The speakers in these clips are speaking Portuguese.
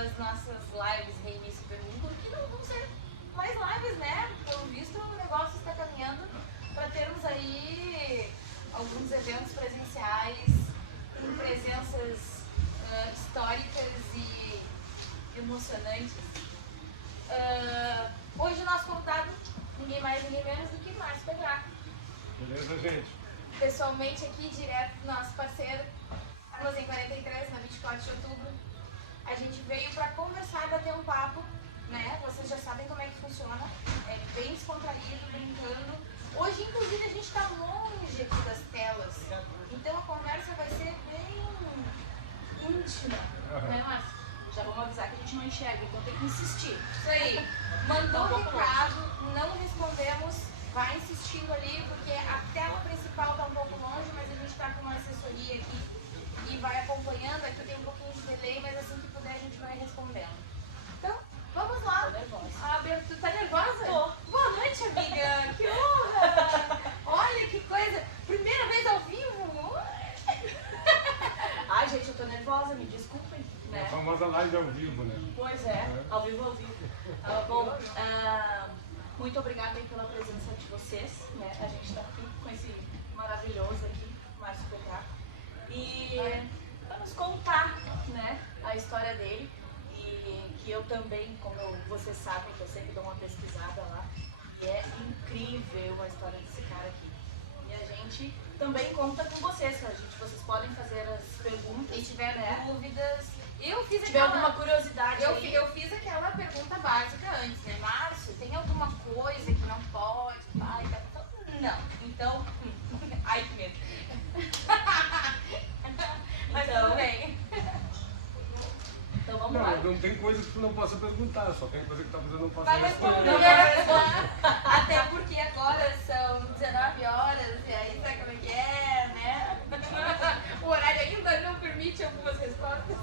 das nossas lives Reinício Pergunta, que não vão ser mais lives, né? Pelo visto o negócio está caminhando para termos aí alguns eventos presenciais com presenças históricas e emocionantes. Hoje o nosso convidado, ninguém mais, ninguém menos do que Márcio Petrarca. Beleza, gente? Pessoalmente aqui, direto do nosso parceiro, estamos em 43, na 24 de outubro. A gente veio para conversar, bater um papo, né? Vocês já sabem como é que funciona, é bem descontraído, brincando. Hoje, inclusive, a gente está longe aqui das telas, então a conversa vai ser bem íntima, né, Márcio? Já vamos avisar que a gente não enxerga, então tem que insistir. Isso aí. Mandou o recado, não respondemos, vai insistindo ali, porque a tela principal está um pouco longe, mas a gente está com uma assessoria aqui e vai acompanhando. Aqui tem um pouquinho de delay, mas assim que puder a gente vai respondendo. Então, vamos lá. Tô nervosa. A abertura, tá nervosa? Tô. Boa noite, amiga. Que honra. Olha que coisa. Primeira vez ao vivo. Ai, gente, eu tô nervosa, me desculpem, né? A famosa live ao vivo, né? Pois é, ao vivo, ao vivo. Muito obrigada aí pela presença de vocês, né? A gente tá aqui com esse maravilhoso aqui, Márcio Petrarca. E vamos contar, né, a história dele. E que eu também, como vocês sabem, que eu sempre dou uma pesquisada lá. E é incrível a história desse cara aqui. E a gente também conta com vocês, vocês podem fazer as perguntas. Se tiver né? dúvidas, eu fiz Se tiver alguma curiosidade aí. eu fiz aquela pergunta básica antes, né? Márcio, tem alguma coisa que não pode? Vai, tá? Não. Então, ai que medo. Mas Então, tudo bem. Então vamos lá. Não tem coisa que tu não possa perguntar, só tem coisa que talvez eu não possa Vai responder. responder. Até porque agora são 19 horas, e aí sabe como é que é, né? O horário ainda não permite algumas respostas.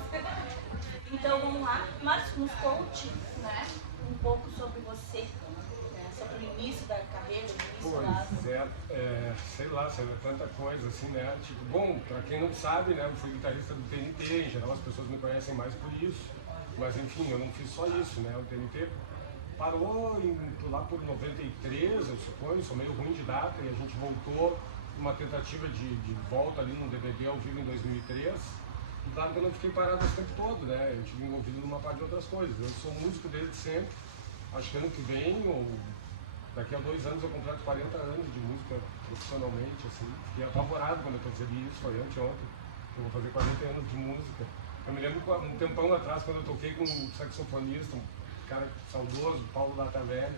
Então vamos lá. Márcio, nos conte, né, um pouco sobre você, né, sobre o início da carreira, o início da... Pois sei lá, tanta coisa assim, né? Tipo, bom, pra quem não sabe, né, eu fui guitarrista do TNT, em geral as pessoas me conhecem mais por isso, mas enfim, eu não fiz só isso, né? O TNT parou lá por 93, eu suponho, sou meio ruim de data, e a gente voltou uma tentativa de volta ali num DVD ao vivo em 2003. E claro que eu não fiquei parado esse tempo todo, né? Eu estive envolvido numa parte de outras coisas. Eu sou músico desde sempre. Acho que ano que vem, ou daqui a 2 anos, eu completo 40 anos de música profissionalmente, assim. Fiquei apavorado quando eu percebi isso, foi anteontem. Eu vou fazer 40 anos de música. Eu me lembro um tempão atrás, quando eu toquei com um saxofonista, um cara saudoso, Paulo Data Velho,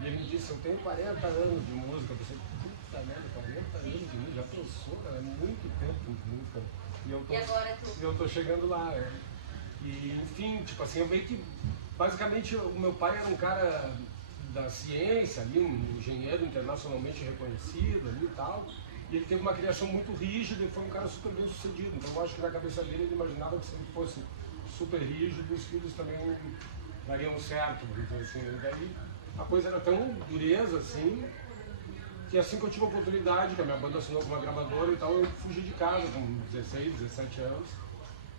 e ele me disse, eu tenho 40 anos de música. Eu pensei, puta merda, 40 anos de música, já pensou, cara? É muito tempo de música. E agora tu? Eu tô chegando lá, E, enfim, tipo assim, eu meio que, basicamente, o meu pai era um cara da ciência ali, um engenheiro internacionalmente reconhecido ali e tal, e ele teve uma criação muito rígida e foi um cara super bem sucedido. Então eu acho que na cabeça dele ele imaginava que se ele fosse super rígido, os filhos também dariam certo, vamos dizer assim. E daí a coisa era tão dureza assim, que assim que eu tive a oportunidade, que a minha banda assinou com uma gravadora e tal, eu fugi de casa com 16, 17 anos.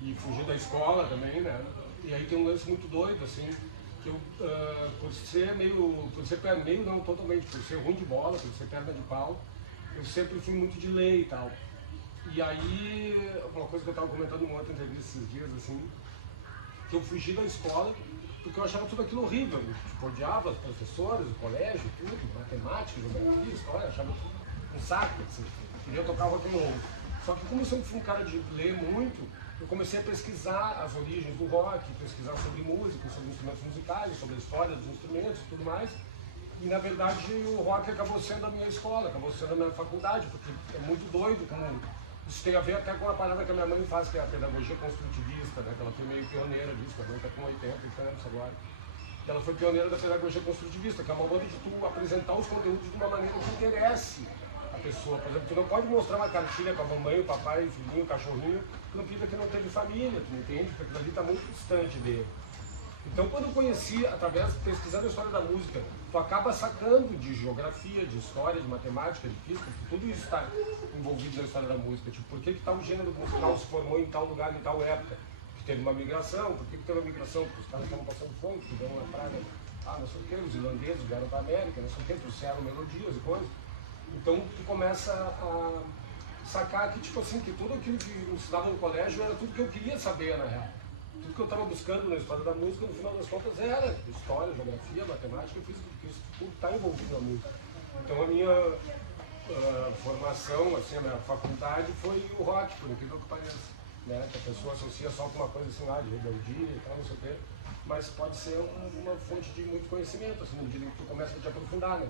E fugi da escola também, né? E aí tem um lance muito doido, assim, que eu, por ser meio não, totalmente, por ser ruim de bola, por ser perna de pau, eu sempre fui muito de lei e tal. E aí, uma coisa que eu estava comentando numa outra entrevista esses dias, assim, que eu fugi da escola porque eu achava tudo aquilo horrível. Eu, tipo, odiava os professores, o colégio, tudo, matemática, geografia, história, achava tudo um saco, assim. Queria tocar rock and roll. Só que como eu sempre fui um cara de ler muito, eu comecei a pesquisar as origens do rock, pesquisar sobre música, sobre instrumentos musicais, sobre a história dos instrumentos e tudo mais. E na verdade o rock acabou sendo a minha escola, acabou sendo a minha faculdade, porque é muito doido como isso tem a ver até com a parada que a minha mãe faz, que é a pedagogia construtivista, né? Que ela foi meio pioneira disso, minha mãe está com 80 anos agora. Ela foi pioneira da pedagogia construtivista, que é uma maneira de tu apresentar os conteúdos de uma maneira que interesse a pessoa. Por exemplo, tu não pode mostrar uma cartilha para a mamãe, o papai, o filhinho, o cachorrinho, que não pinta que não teve família, tu entende? Porque aquilo ali está muito distante dele. Então, quando eu conheci, através de pesquisando a história da música, tu acaba sacando de geografia, de história, de matemática, de física, tudo isso está envolvido na história da música. Tipo, por que tal gênero musical se formou em tal lugar, em tal época? teve uma migração. Por que teve uma migração? Porque os caras estavam passando fome, estiveram na praia, não sei o que, os irlandeses vieram para a América, não sei o que, trouxeram melodias e coisas. Então tu começa a sacar que, tipo assim, que tudo aquilo que me ensinava no colégio era tudo que eu queria saber, na real. Tudo que eu estava buscando na história da música, no final das contas, era história, geografia, matemática, eu fiz tudo está envolvido na música. Então a minha formação, assim, a minha faculdade foi o rock, por incrível que pareça. Né? Que a pessoa associa só com uma coisa assim, de rebeldia e tal, não sei o quê, mas pode ser uma fonte de muito conhecimento, assim, no dia que tu começa a te aprofundar, né?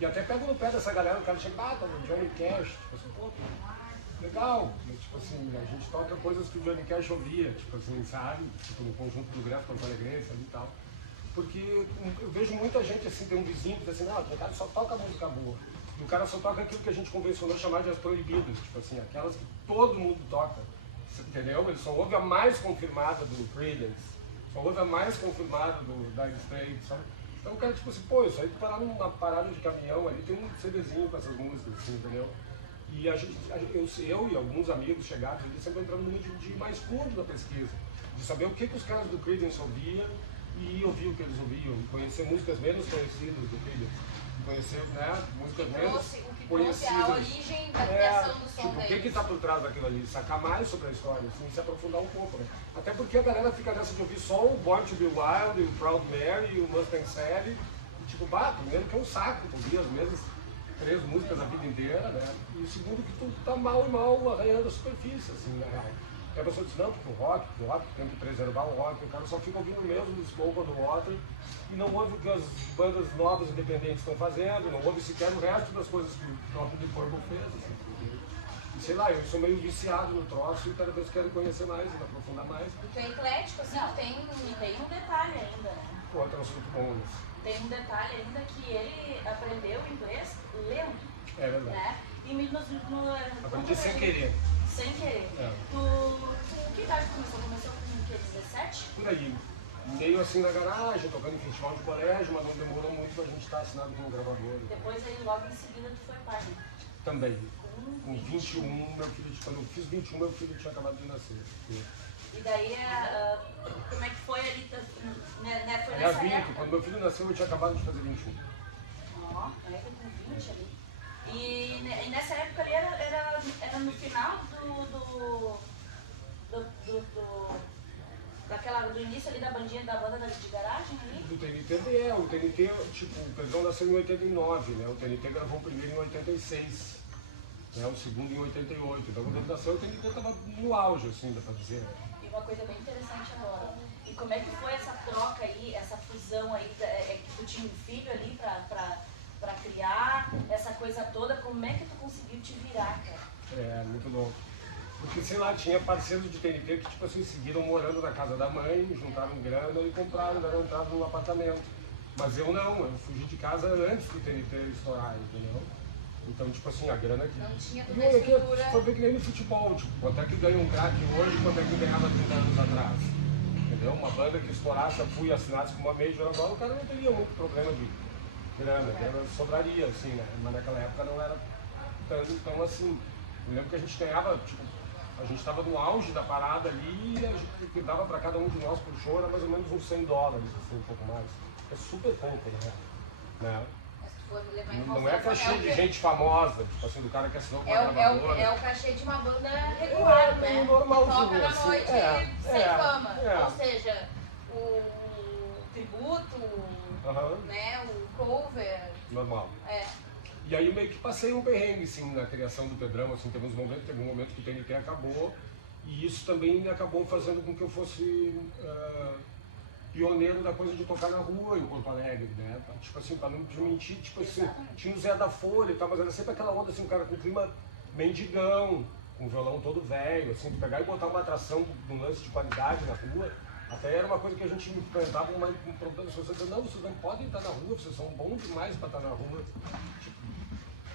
E até pego no pé dessa galera, o cara chega, tá no Johnny Cash, tipo assim, pô, legal, mas, tipo assim, a gente toca coisas que o Johnny Cash ouvia, tipo assim, sabe? Tipo, no conjunto do Grafo Porto Alegrense ali e tal. Porque eu vejo muita gente assim, tem um vizinho que diz assim, não, o cara só toca música boa. E o cara só toca aquilo que a gente convencionou chamar de as proibidas, tipo assim, aquelas que todo mundo toca, entendeu? Ele só ouve a mais confirmada do Creedence, só ouve a mais confirmada do Dire Straits, sabe? Então o cara, tipo assim, pô, isso aí tu parar numa parada de caminhão ali, tem um CDzinho com essas músicas, assim, entendeu? E eu e alguns amigos chegados, eles sempre entrando no nível de mais fundo da pesquisa, de saber o que os caras do Creedence ouviam e ouvir o que eles ouviam, conhecer músicas menos conhecidas do Creedence, conhecer, né, músicas menos conhecidas. A origem da criação do som tipo, o que está por trás daquilo ali, sacar mais sobre a história, assim, se aprofundar um pouco, né? Até porque a galera fica nessa de ouvir só o Born to Be Wild, o Proud Mary, o Mustang Sally, e tipo, primeiro que é um saco, tu ouvir as mesmas 3 músicas a vida inteira, né? E o segundo que tu tá mal e mal arranhando a superfície, assim, na real. E a pessoa diz, não, porque o rock tem que preservar o rock, o cara só fica ouvindo mesmo o Smoke on the Water e não ouve o que as bandas novas independentes estão fazendo, não ouve sequer o resto das coisas que o próprio The Purple fez, assim. E sei lá, eu sou meio viciado no troço e cada vez quero conhecer mais e aprofundar mais. E tu é eclético, assim, Não, tem... E tem um detalhe ainda, né? Pô, é um assunto bom isso. Tem um detalhe ainda que ele aprendeu inglês lendo. É verdade. Né? E aprendi sem querer. Sem querer. É. Que idade começou? Começou com o quê? 17? Por aí. Meio assim na garagem, tocando em festival de colégio, mas não demorou muito pra gente estar assinado com o gravador. Depois aí logo em seguida tu foi pai. Também. Com 21, quando eu fiz 21, meu filho tinha acabado de nascer. E daí, como é que foi ali? Né, foi Aliás, nessa época? quando meu filho nasceu, eu tinha acabado de fazer 21. Ó, aí com 20 ali. E nessa época ali era no final do início ali da bandinha da banda de garagem ali? Do TNT, o TNT, tipo, o Pedrão nasceu em 89, né? O TNT gravou o primeiro em 86, né? O segundo em 88. Então quando ele nasceu, o TNT estava no auge, assim, dá pra dizer. E uma coisa bem interessante agora. E como é que foi essa troca aí, essa fusão aí, que tu tinha um filho ali pra criar, essa coisa toda, como é que tu conseguiu te virar, cara? É, muito louco. Porque, sei lá, tinha parceiros de TNT que, tipo assim, seguiram morando na casa da mãe, juntaram grana e compraram, deram entrada num apartamento. Mas eu não, eu fugi de casa antes do TNT estourar, entendeu? Então, tipo assim, a grana que... Não tinha toda E a aqui estrutura. foi ver que nem no futebol, tipo, quanto é que ganha um craque hoje, quanto é que ganhava 30 anos atrás. Entendeu? Uma banda que estourasse a FUI e assinasse com uma major agora, o cara não teria muito problema de grana, a grana sobraria, assim, né? Mas naquela época não era tão assim. Eu lembro que a gente ganhava, tipo, a gente estava no auge da parada ali e a gente dava para cada um de nós por show, era mais ou menos uns $100, assim, um pouco mais. É super pouco, né? Mas se tu for levar em Não é consideração, cachê de gente famosa, tipo assim, do cara que assinou com a é gravadora. o cachê de uma banda regular, né? É normalzinho, Toca na assim, noite sem fama. é. Ou seja, o tributo, Aham, né? O cover. normal. É. E aí eu meio que passei um perrengue, assim, na criação do Pedrão, assim, teve um momento que o TNT acabou, e isso também acabou fazendo com que eu fosse pioneiro da coisa de tocar na rua em Porto Alegre, né? Tipo assim, pra não mentir, tipo assim, tinha o Zé da Folha e tal, mas era sempre aquela onda, assim, um cara com clima mendigão, com o violão todo velho, assim, de pegar e botar uma atração de um lance de qualidade na rua. Até era uma coisa que a gente enfrentava um problema, as pessoas diziam, não, vocês não podem estar na rua, vocês são bons demais para estar na rua. Tipo,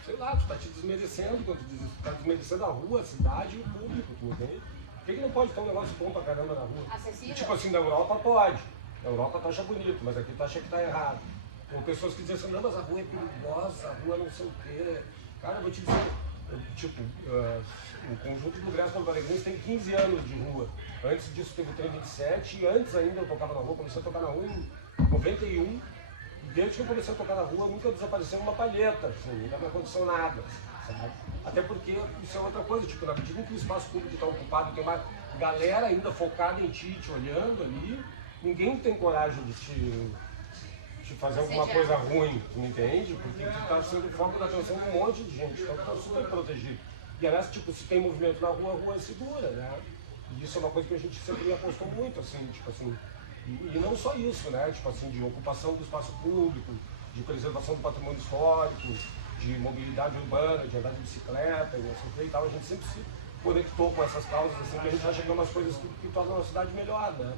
sei lá, tu tá te desmerecendo, quando tu tá desmerecendo a rua, a cidade e o público, tu entende? Por que não pode ter um negócio bom pra caramba na rua? Acessível? Tipo assim, na Europa pode. Na Europa tu acha bonito, mas aqui tu acha que tá errado. Tem pessoas que dizem assim, não, mas a rua é perigosa, a rua não sei o quê. Cara, eu vou te dizer, tipo, o conjunto do Bluegrass Porto Alegrense tem 15 anos de rua. Antes disso teve o Trem 27 e antes ainda eu tocava na rua, comecei a tocar na rua em 91. E desde que eu comecei a tocar na rua nunca desapareceu uma palheta, assim, nunca me aconteceu nada, sabe? Até porque isso é outra coisa, tipo, na medida em que o espaço público está ocupado, tem uma galera ainda focada em ti, te olhando ali, ninguém tem coragem de te fazer alguma coisa ruim, tu me entende? Porque tu tá sendo foco da atenção de um monte de gente, então tu tá super protegido. E aliás, tipo, se tem movimento na rua, a rua é segura, né? E isso é uma coisa que a gente sempre apostou muito, assim, tipo assim, e não só isso, né? Tipo assim, de ocupação do espaço público, de preservação do patrimônio histórico, de mobilidade urbana, de andar de bicicleta e assim e tal, a gente sempre se conectou com essas causas, assim, que a gente acha que é umas coisas que tornam a cidade melhor, né?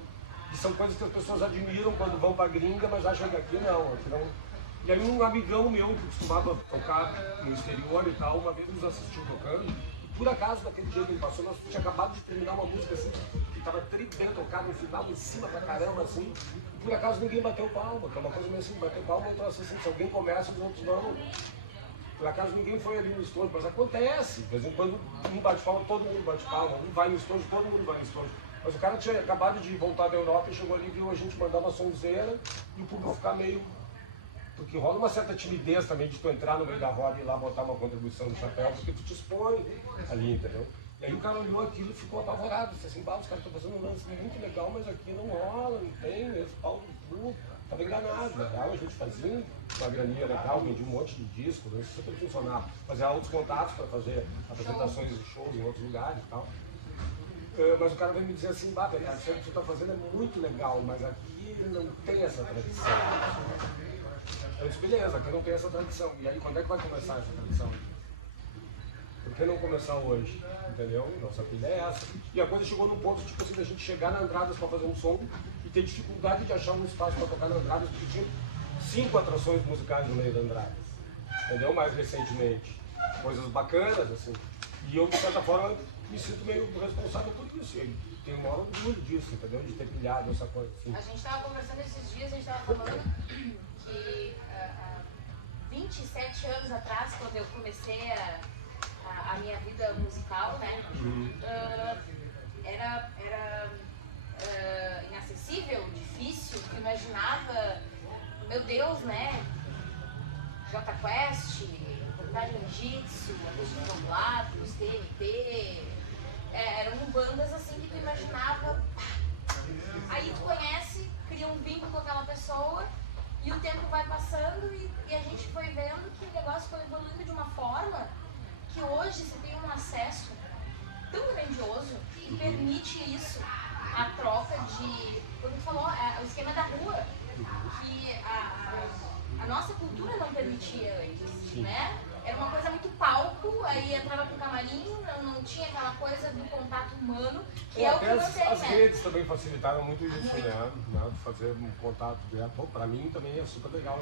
E são coisas que as pessoas admiram quando vão pra gringa, mas acham que aqui não. E aí um amigão meu, que costumava tocar no exterior e tal, uma vez nos assistiu tocando, e por acaso, naquele dia que ele passou, nós tínhamos acabado de terminar uma música assim, que estava bem tocada no final, em cima pra caramba, assim, e por acaso ninguém bateu palma, que é uma coisa meio assim, bater palma, então assim, se alguém começa, os outros não. Por acaso ninguém foi ali no estúdio, mas acontece, de vez em quando um bate palma, todo mundo bate palma, um vai no estúdio, todo mundo vai no estúdio. Mas o cara tinha acabado de voltar da Europa e chegou ali e viu a gente mandar uma sonzeira e o público ficar meio... Porque rola uma certa timidez também de tu entrar no meio da roda e ir lá botar uma contribuição no chapéu, porque tu te expõe ali, entendeu? E aí o cara olhou aquilo e ficou apavorado, disse assim, os caras estão fazendo um lance muito legal, mas aqui não rola, não tem, esse pau do cu, tava enganado. Na real, a gente fazia uma graninha legal, vendia um monte de discos, isso super funcionava. Fazia outros contatos para fazer apresentações de shows em outros lugares e tal. Mas o cara veio me dizer assim, cara, isso que você está fazendo é muito legal, mas aqui não tem essa tradição. Eu disse, beleza, aqui não tem essa tradição. E aí, quando é que vai começar essa tradição? Por que não começar hoje? Entendeu? Nossa pilha é essa. E a coisa chegou num ponto, tipo assim, da gente chegar na Andradas para fazer um som e ter dificuldade de achar um espaço para tocar na Andradas, porque tinha 5 atrações musicais no meio da Andradas. Entendeu? Mais recentemente. Coisas bacanas, assim. E eu, de certa forma, me sinto meio responsável por isso. E tenho o maior orgulho disso, entendeu? De ter pilhado essa coisa. Assim. A gente estava conversando esses dias, a gente estava falando que há 27 anos atrás, quando eu comecei a minha vida musical, né? Era inacessível, difícil, eu imaginava, meu Deus, né? Jota Quest, Comunidade Jiu-Jitsu, Acústicos Noblados, TNT, eram bandas assim que tu imaginava. Aí tu conhece, cria um vínculo com aquela pessoa e o tempo vai passando e a gente foi vendo que o negócio foi evoluindo de uma forma que hoje você tem um acesso tão grandioso que permite isso, a troca de, como tu falou, o esquema da rua, que a nossa cultura não permitia antes, né? Era uma coisa muito palco, aí entrava pro camarim, não tinha aquela coisa do contato humano, que é o que mantém, as né? redes também facilitaram muito isso, né? De fazer um contato direto. Pô, pra mim também é super legal.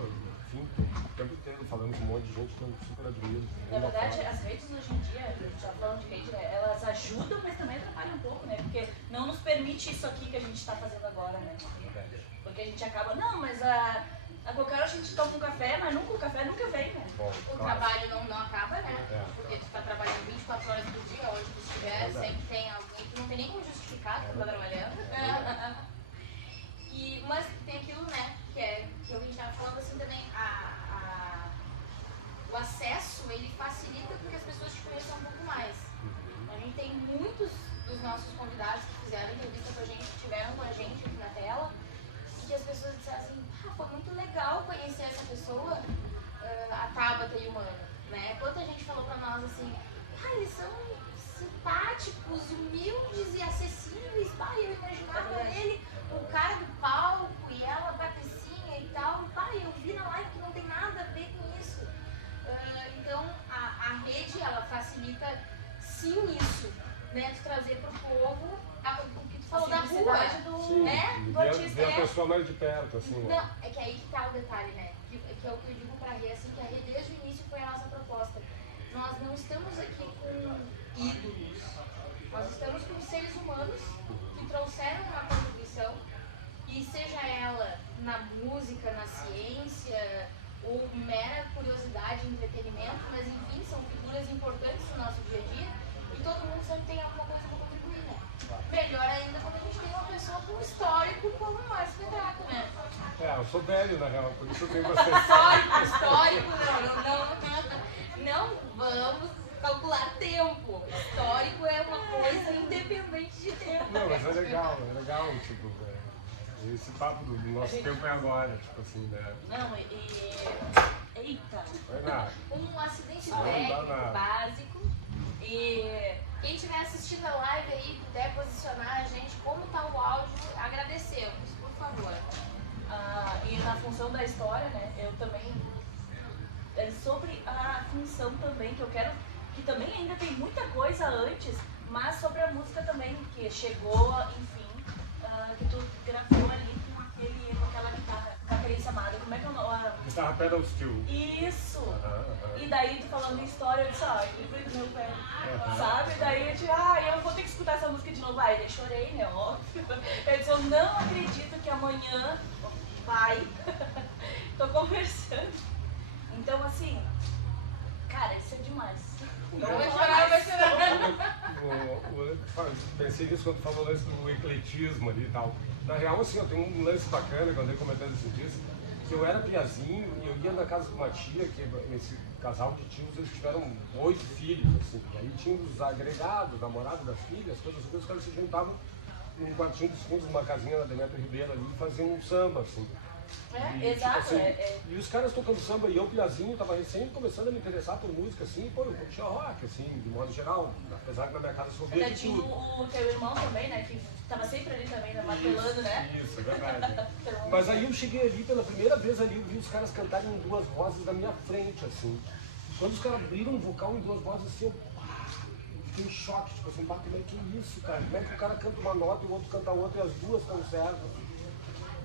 Enfim, o tempo inteiro falando com um monte de gente que eu super admiro. Na verdade, as redes hoje em dia, já falando de rede, né, elas ajudam, mas também atrapalham um pouco, né? Porque não nos permite isso aqui que a gente está fazendo agora, né? Porque a gente acaba, não, mas a qualquer hora a gente toma um café, mas nunca, o café nunca vem, né? Bom, O trabalho não acaba, né? Porque tu tá trabalhando 24 horas por dia, onde tu estiver, sempre tem alguém que não tem nem como justificar que tu tá trabalhando. Mas tem aquilo, né, que a gente tava falando assim também, o acesso, ele facilita porque as pessoas te conheçam um pouco mais. A gente tem muitos dos nossos convidados que fizeram entrevista com a gente, que estiveram com a gente aqui na tela, e que as pessoas disseram assim, foi muito legal conhecer essa pessoa, a Tabata e o Mano, né? Quanta gente falou pra nós assim, eles são simpáticos, humildes e acessíveis, eu imaginava ele, o cara do palco e ela patricinha e tal, eu vi na live que não tem nada a ver com isso. Então a rede, ela facilita sim isso, né? De trazer pro povo o que tu falou da rua, né? Ver a pessoa mais de perto, assim. Não, é que aí que tá o detalhe, né? Que é o que eu digo pra Rê, assim, que a Rê desde o início foi a nossa proposta. Nós não estamos aqui com ídolos, nós estamos com seres humanos que trouxeram uma contribuição, e seja ela na música, na ciência, ou mera curiosidade e entretenimento, mas enfim, são figuras importantes no nosso dia a dia e todo mundo sempre tem alguma coisa para contribuir, né? Melhor ainda quando a gente tem uma pessoa com histórico como o Márcio Petraco, né? Eu sou velho, na real, por isso eu tenho bastante... Histórico, não vamos calcular tempo. Histórico é uma coisa independente de tempo. Não, mas é legal, tipo, esse papo do nosso tempo é agora, tipo assim, né? Não, eita! Não é nada. Um acidente Não dá técnico nada. básico. E quem estiver assistindo a live aí, puder posicionar a gente como tá o áudio, agradecemos, por favor. E na função da história, né, eu também, sobre a função também, que eu quero, que também ainda tem muita coisa antes, mas sobre a música também, que chegou, enfim, que tu gravou ali com aquela guitarra, com a Carência Amada, como é que é o nome? Guitarra pedal steel. Isso! E daí tu falando em história, eu disse, livro do meu pé, sabe? Daí eu disse, eu vou ter que escutar essa música de novo. Aí eu chorei, né, óbvio. Eu disse, eu não acredito que amanhã vai. Tô conversando. Então, assim, cara, isso é demais. Vai chorar. Pensei nisso quando falou o lance do ecletismo ali e tal. Na real, assim, eu tenho um lance bacana que eu andei comentando esses dias, que eu era piazinho e eu ia na casa de uma tia, que esse casal de tios, eles tiveram 8 filhos, assim. E aí tinha os agregados, namorados das filhas, todas as coisas, os caras se juntavam num quartinho dos fundos, numa casinha na Demetrio Ribeiro ali, e faziam um samba, assim. Exato. Tipo assim, e os caras tocando samba e eu, piazinho, tava recém começando a me interessar por música, assim, eu curtia rock, assim, de modo geral, apesar que na minha casa eu ouvia Ainda de tinha tudo. o teu irmão também, né, que tava sempre ali também, martelando, né? Isso, é verdade. Mas aí eu cheguei ali, pela primeira vez ali, eu vi os caras cantarem em 2 vozes na minha frente, assim. Quando os caras abriram um vocal em 2 vozes, assim, eu fiquei em choque, tipo assim, como é que é isso, cara? Como é que o cara canta uma nota e o outro canta outra e as duas estão certas?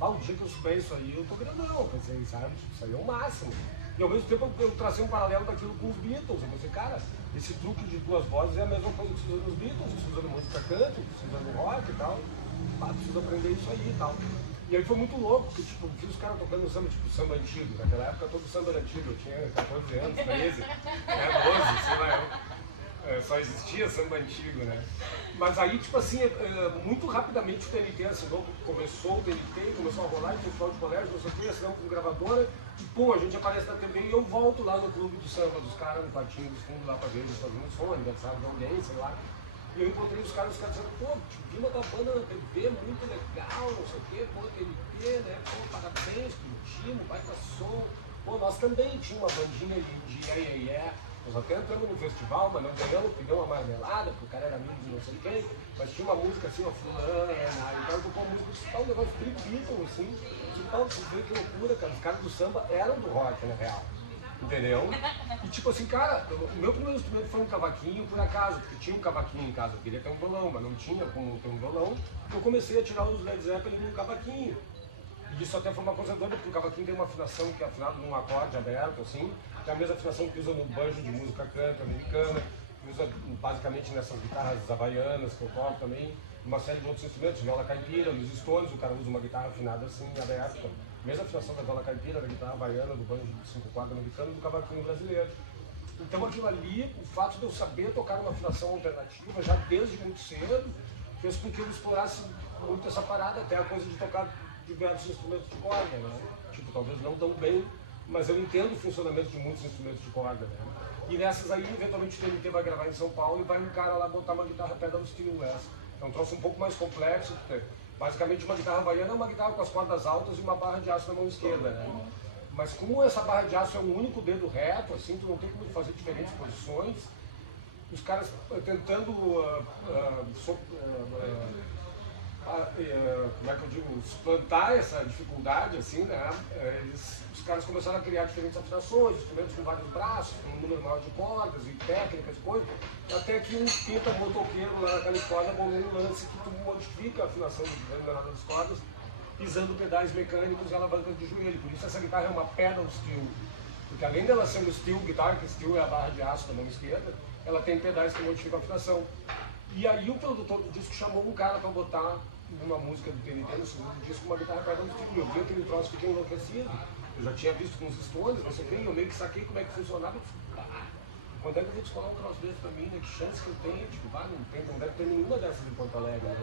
O dia que eu souber isso aí, eu tô grandão, pensei, sabe? Isso aí é o máximo. E ao mesmo tempo eu tracei um paralelo daquilo com os Beatles. Eu pensei, cara, esse truque de 2 vozes é a mesma coisa que se usa nos Beatles, se usa no música country, se usa no rock e tal. Preciso aprender isso aí e tal. E aí foi muito louco, porque tipo, vi os caras tocando samba, tipo, samba antigo. Naquela época todo samba era antigo, eu tinha 14 anos, 13, 12, sei lá. Só existia samba antigo, né? Mas aí, tipo assim, muito rapidamente o TNT assinou, começou o TNT, começou a rolar em festival de colégio, não sei o que, assinamos com gravadora, e pô, a gente aparece na TV e eu volto lá no clube do samba dos caras, no quartinho dos fundos lá pra ver eles fazendo som, aniversário de alguém, sei lá. E eu encontrei os caras dizendo, pô, vi uma da banda na TV, muito legal, não sei o que, pô, TNT, né? Pô, parabéns, curtimos, vai pra som. Pô, nós também tínhamos uma bandinha de nós até entramos no festival, mas não ganhamos, pegamos uma marmelada, porque o cara era amigo de não sei quem, mas tinha uma música assim, uma fulana, então tocou uma música de um negócio tripito, assim, então tu vê que loucura, cara, os caras do samba eram do rock, na real, entendeu? E tipo assim, cara, o meu primeiro instrumento foi um cavaquinho, por acaso, porque tinha um cavaquinho em casa, eu queria ter um violão, mas não tinha como ter um violão, eu comecei a tirar os Led Zeppelin no cavaquinho. E isso até foi uma coisa doida, porque o cavaquinho tem uma afinação que é afinado num acorde aberto, assim, que é a mesma afinação que usa no banjo de música country americana, que usa basicamente nessas guitarras havaianas que eu toco também, uma série de outros instrumentos, viola caipira, nos Stones, o cara usa uma guitarra afinada assim, aberta. Mesma afinação da viola caipira, da guitarra havaiana, do banjo de 5 cordas americano e do cavaquinho brasileiro. Então aquilo ali, o fato de eu saber tocar uma afinação alternativa já desde muito cedo, fez com que eu explorasse muito essa parada, até a coisa de tocar diversos instrumentos de corda, né? Tipo, talvez não tão bem, mas eu entendo o funcionamento de muitos instrumentos de corda, né? E nessas aí, eventualmente, o TNT vai gravar em São Paulo e vai um cara lá botar uma guitarra pedal steel essa. É um troço um pouco mais complexo, porque basicamente uma guitarra havaiana é uma guitarra com as cordas altas e uma barra de aço na mão esquerda, né? Mas como essa barra de aço é um único dedo reto, assim, tu não tem como fazer diferentes posições, os caras tentando como é que eu digo, suplantar essa dificuldade, assim, né? Os caras começaram a criar diferentes afinações, instrumentos com vários braços, com um número maior de cordas e técnicas e coisas, até que um pinta motoqueiro lá na Califórnia bolou um lance que tu modifica a afinação das cordas, pisando pedais mecânicos e alavancas de joelho. Por isso essa guitarra é uma pedal steel, porque além dela ser um steel guitar, que steel é a barra de aço da mão esquerda, ela tem pedais que modificam a afinação. E aí o produtor do disco chamou um cara para botar uma música do TNT no segundo disco, uma guitarra pedal steel. Eu vi aquele troço, fiquei enlouquecido. Eu já tinha visto com os Stones, não sei o quê, eu meio que saquei como é que funcionava. Eu falei, quando é que eu vou descolar um troço desse pra mim, né? Que chance que eu tenho? Tipo, não deve ter nenhuma dessas em Porto Alegre, né?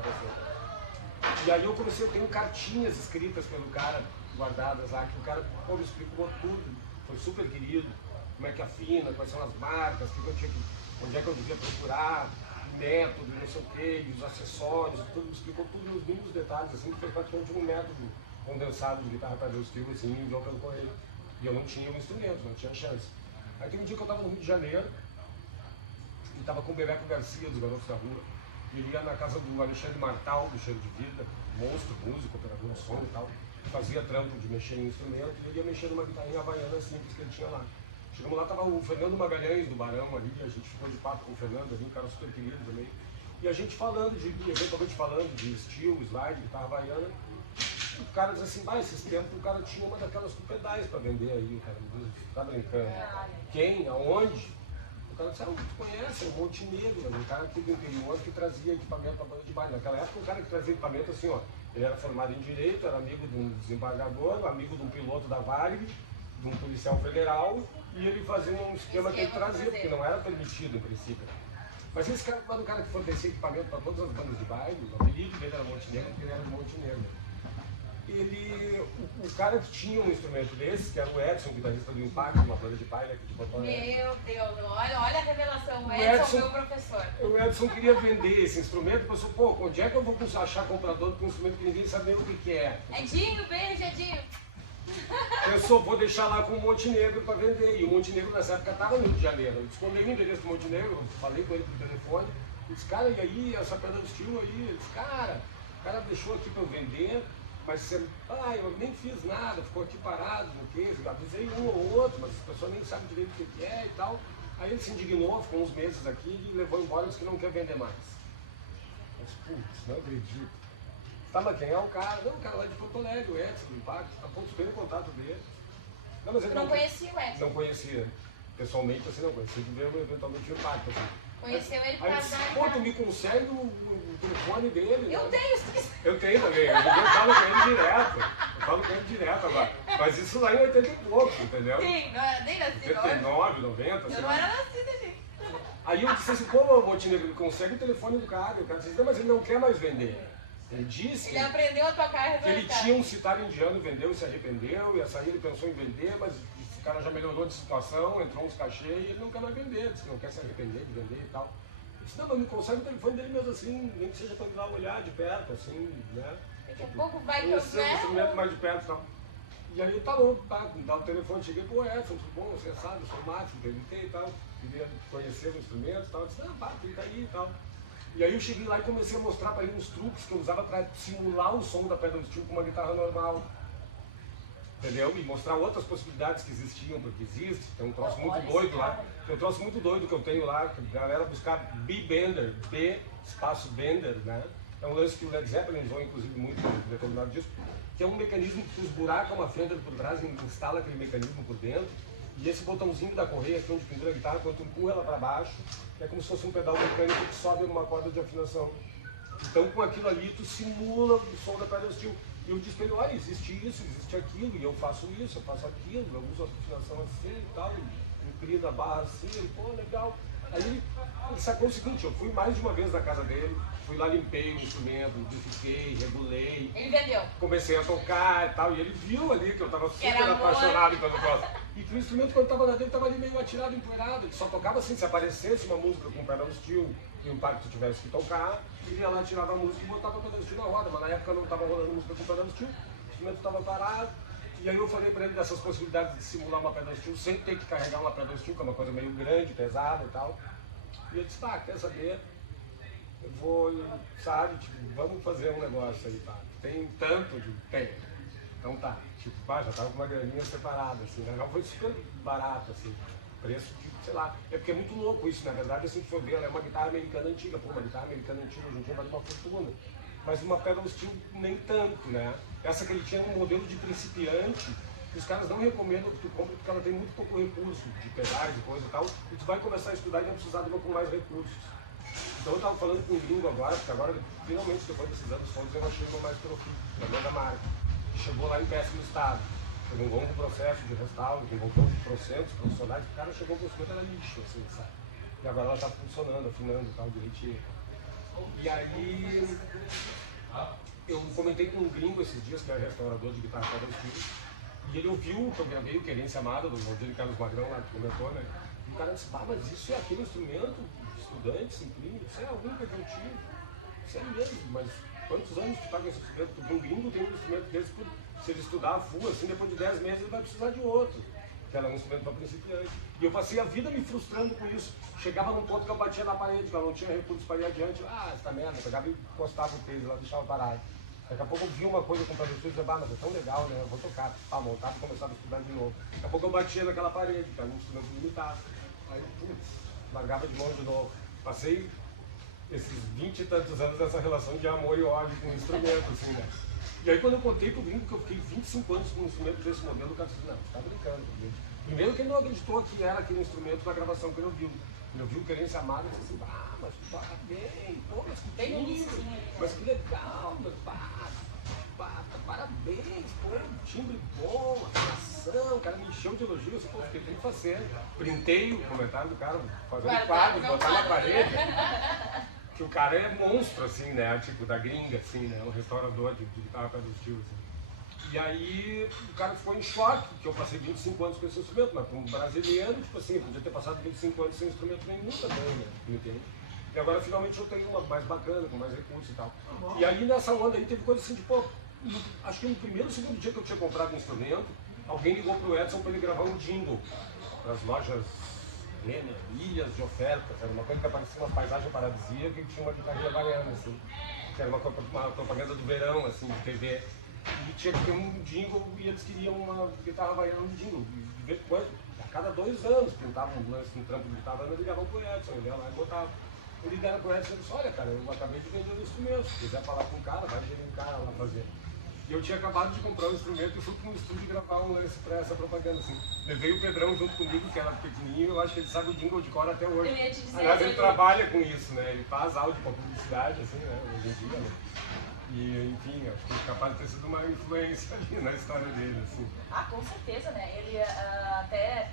E aí eu comecei, eu tenho cartinhas escritas pelo cara, guardadas lá, que o cara, pô, me explicou tudo, foi super querido, como é que afina, quais são as marcas, onde é que eu devia procurar, método, não sei o quê, os acessórios, tudo, me explicou tudo nos mínimos detalhes, assim, que foi praticamente um método condensado de guitarra para Deus Tio, assim, me enviou pelo correio. E eu não tinha um instrumento, não tinha chance. Aí tem um dia que eu estava no Rio de Janeiro, e estava com o Bebeco Garcia, dos Garotos da Rua, e ele ia na casa do Alexandre Martal, do Cheiro de Vida, monstro, músico, operador de som e tal, fazia trampo de mexer em instrumento, e ele ia mexer numa guitarrinha havaiana simples que ele tinha lá. Chegamos lá, tava o Fernando Magalhães, do Barão ali, a gente ficou de papo com o Fernando ali, um cara super querido também. E a gente eventualmente falando de estilo, slide, guitarra havaiana. E o cara diz assim, esses tempos o cara tinha uma daquelas com pedais pra vender aí, o cara me diz, tá brincando? Quem? Aonde? O cara disse, tu conhece, é o Montenegro, um cara aqui do interior que trazia equipamento pra banda de baile. Naquela época o cara que trazia equipamento assim, ó, ele era formado em Direito, era amigo de um desembargador, amigo de um piloto da Varig, de um policial federal, e ele fazia um esquema que ele trazia, porque não era permitido em princípio. Mas esse cara, quando o cara que fornecia equipamento para todas as bandas de baile, o apelido dele era Montenegro, porque ele era de Montenegro. O cara que tinha um instrumento desse, que era o Edson, guitarrista do Impacto, uma banda de baile aqui de Porto Alegre. Meu Deus, olha a revelação, o Edson, meu professor. O Edson queria vender esse instrumento, pensou, pô, onde é que eu vou achar comprador de um instrumento que ninguém sabe nem o que é? Edinho, beijo, Edinho. Pensou, vou deixar lá com o Montenegro para vender. E o Montenegro nessa época estava no Rio de Janeiro. Eu escolhi o endereço do Montenegro, falei com ele por telefone. Eu disse, cara, e aí, essa pedra do estilo aí? Ele disse, cara, o cara deixou aqui para eu vender, mas você, eu nem fiz nada, ficou aqui parado, não quis. Avisei um ou outro, mas a pessoa nem sabe direito o que é e tal. Aí ele se indignou, ficou uns meses aqui e levou embora e disse que não quer vender mais. Eu disse, putz, não acredito. Tá, mas quem é o cara? Não, o cara lá de Porto Alegre, o Edson, do Impacto, tá ponto bem o contato dele. Não, mas ele não conhecia o Edson? Não conhecia. Pessoalmente, assim, não conhecia. Tu viu eventualmente o Impacto, assim. Conheceu ele por aí, causa da... Pô, tu me consegue o telefone dele? Eu né? tenho. Eu tenho também. Eu falo com ele direto. Eu falo com ele direto agora. Mas isso lá em 80 e pouco, entendeu? Sim, não era nem nascido. 89, 90, Eu não era nascida, gente. Aí eu disse assim, pô, Montenegro, ele consegue o telefone do cara. O cara disse, não, mas ele não quer mais vender. Ele disse ele aprendeu a tocar que ele tinha um citar indiano, vendeu e se arrependeu, e essa aí ele pensou em vender, mas o cara já melhorou de situação, entrou uns cachê e ele não quer mais vender, disse que não quer se arrepender de vender e tal. Eu disse, não, mas me consegue o telefone dele mesmo assim, nem que seja para ir lá olhar de perto, assim, né? Daqui a pouco vai que eu o instrumento mais de perto e tal. E aí tá bom, me dá o telefone, cheguei, pô, Edson, tudo bom, você sabe, eu sou o Márcio, perguntei e tal, queria conhecer o instrumento e tal, eu disse, fica aí e tal. E aí eu cheguei lá e comecei a mostrar para ele uns truques que eu usava para simular o som da pedra steel com uma guitarra normal. Entendeu? E mostrar outras possibilidades que existiam, porque existe. Tem um troço muito doido lá. Tem um troço muito doido que eu tenho lá, que a galera buscar B-Bender, B, espaço Bender, né? É um lance que o Led Zeppelin usou, inclusive, muito em determinado disco, que é um mecanismo que tu esburaca uma fenda por trás e instala aquele mecanismo por dentro. E esse botãozinho da correia aqui onde pendura a guitarra, quando tu empurra ela para baixo, é como se fosse um pedal mecânico que sobe numa corda de afinação. Então com aquilo ali tu simula o som da pedra steel. E eu disse pra ele, olha, existe isso, existe aquilo, e eu faço isso, eu faço aquilo, eu uso a afinação assim e tal, eu crio na barra assim, ele, pô, legal. Aí ele sacou o seguinte, eu fui mais de uma vez na casa dele, fui lá, limpei o instrumento, modifiquei, regulei. Ele vendeu. Comecei a tocar e tal, e ele viu ali que eu tava super apaixonado pelo troço. E que o instrumento, quando tava lá dentro, tava ali meio atirado, empoeirado. Ele só tocava assim, se aparecesse uma música com pedal steel e o Impacto tivesse que tocar, ele ia lá, tirava a música e botava o pedal steel na roda. Mas na época não tava rolando música com pedal steel, o instrumento tava parado. E aí eu falei pra ele dessas possibilidades de simular uma pedal steel sem ter que carregar uma pedal steel, que é uma coisa meio grande, pesada e tal. E eu disse, quer saber? Eu vou, sabe, tipo, vamos fazer um negócio aí, tá? Tem tanto de... Tem. Então tá, tipo, já tava com uma graninha separada, assim, né? Foi super barato, assim, preço, tipo, sei lá. É porque é muito louco isso, na verdade, assim, se for ver, ela é uma guitarra americana antiga, pô, uma guitarra americana antiga hoje em dia vale uma fortuna. Mas uma pedal steel nem tanto, né? Essa que ele tinha um modelo de principiante, que os caras não recomendam que tu compre porque ela tem muito pouco recurso de pedais e coisa e tal, e tu vai começar a estudar e vai precisar de uma com mais recursos. Então eu estava falando com o Lingo agora, porque agora, finalmente, depois desses anos todos, eu achei uma mais profícua, da mesma marca. Chegou lá em péssimo estado. Teve um longo processo de restauro, que envolveu trocentos profissionais, o cara chegou com o instrumento, era lixo, assim, sabe? E agora ela está funcionando, afinando e tal, direitinho. E aí, eu comentei com um gringo esses dias, que é restaurador de guitarra para estilo, e ele ouviu que eu gravei o Querência Amada, do Valdir Carlos Magrão, lá que comentou, né? E o cara disse, mas isso é aquele instrumento de estudante, simplesmente, isso é a única que eu tive. Isso é mesmo, mas quantos anos tu tá com esse instrumento? Porque um gringo tem um instrumento desse, se ele estudar a full, assim, depois de 10 meses ele vai precisar de outro. Que era um instrumento para principiante. E eu passei a vida me frustrando com isso. Chegava num ponto que eu batia na parede, que eu não tinha recursos para ir adiante. Essa merda, eu pegava e encostava o peso lá, deixava parado. Daqui a pouco eu vi uma coisa com o professor e dizia, mas é tão legal, né? Eu vou tocar. Montava e começava a estudar de novo. Daqui a pouco eu batia naquela parede, que era um instrumento limitado. Aí, largava de mão de novo. Passei esses 20 e tantos anos nessa relação de amor e ódio com o instrumento, assim, né? E aí quando eu contei pro gringo que eu fiquei 25 anos com um instrumento desse modelo, o cara disse, não, você tá brincando comigo. Primeiro que ele não acreditou que era aquele instrumento da gravação que ele ouviu. Ele ouviu Querência Amada e disse assim, mas tu toca bem, pô, mas que timbre, mas que legal, mas parabéns, pô, timbre bom, afinação, o cara me encheu de elogios, pô, fiquei bem faceiro. Printei o comentário do cara, fazendo um quadro, botar na parede. Que o cara é monstro, assim, né? Tipo, da gringa, assim, né? Um restaurador de guitarra para os estilos, assim. E aí o cara ficou em choque, que eu passei 25 anos com esse instrumento, mas para um brasileiro, tipo assim, eu podia ter passado 25 anos sem instrumento nenhum também, né? Entende? E agora finalmente eu tenho uma mais bacana, com mais recursos e tal. E aí nessa onda aí teve coisa assim, tipo, acho que no primeiro ou segundo dia que eu tinha comprado o instrumento, alguém ligou pro Edson para ele gravar um jingle para as lojas Renner, ilhas de ofertas, era uma coisa que aparecia uma paisagem paradisíaca e tinha uma guitarrinha havaiana, assim, que era uma propaganda do verão, assim, de TV. E tinha que ter um jingle e eles queriam uma guitarra havaiana no jingle. E depois, a cada 2 anos, pintavam um lance no trampo de guitarra havaiana e ligavam pro Edson, ele ia lá e botava. Ele ligaram pro Edson e disse, olha cara, eu acabei de vender um instrumento, se quiser falar com o cara, vai gerir um cara lá fazer. E eu tinha acabado de comprar um instrumento e fui para um estúdio gravar um lance para essa propaganda, assim. Levei o Pedrão junto comigo, que era pequenininho, eu acho que ele sabe o jingle de cor até hoje. Eu ia te dizer, aliás, ele trabalha com isso, né? Ele faz áudio para publicidade, assim, né? Hoje em dia, né? E, enfim, acho que é capaz de ter sido uma influência ali na história dele, assim. Com certeza, né? Ele até...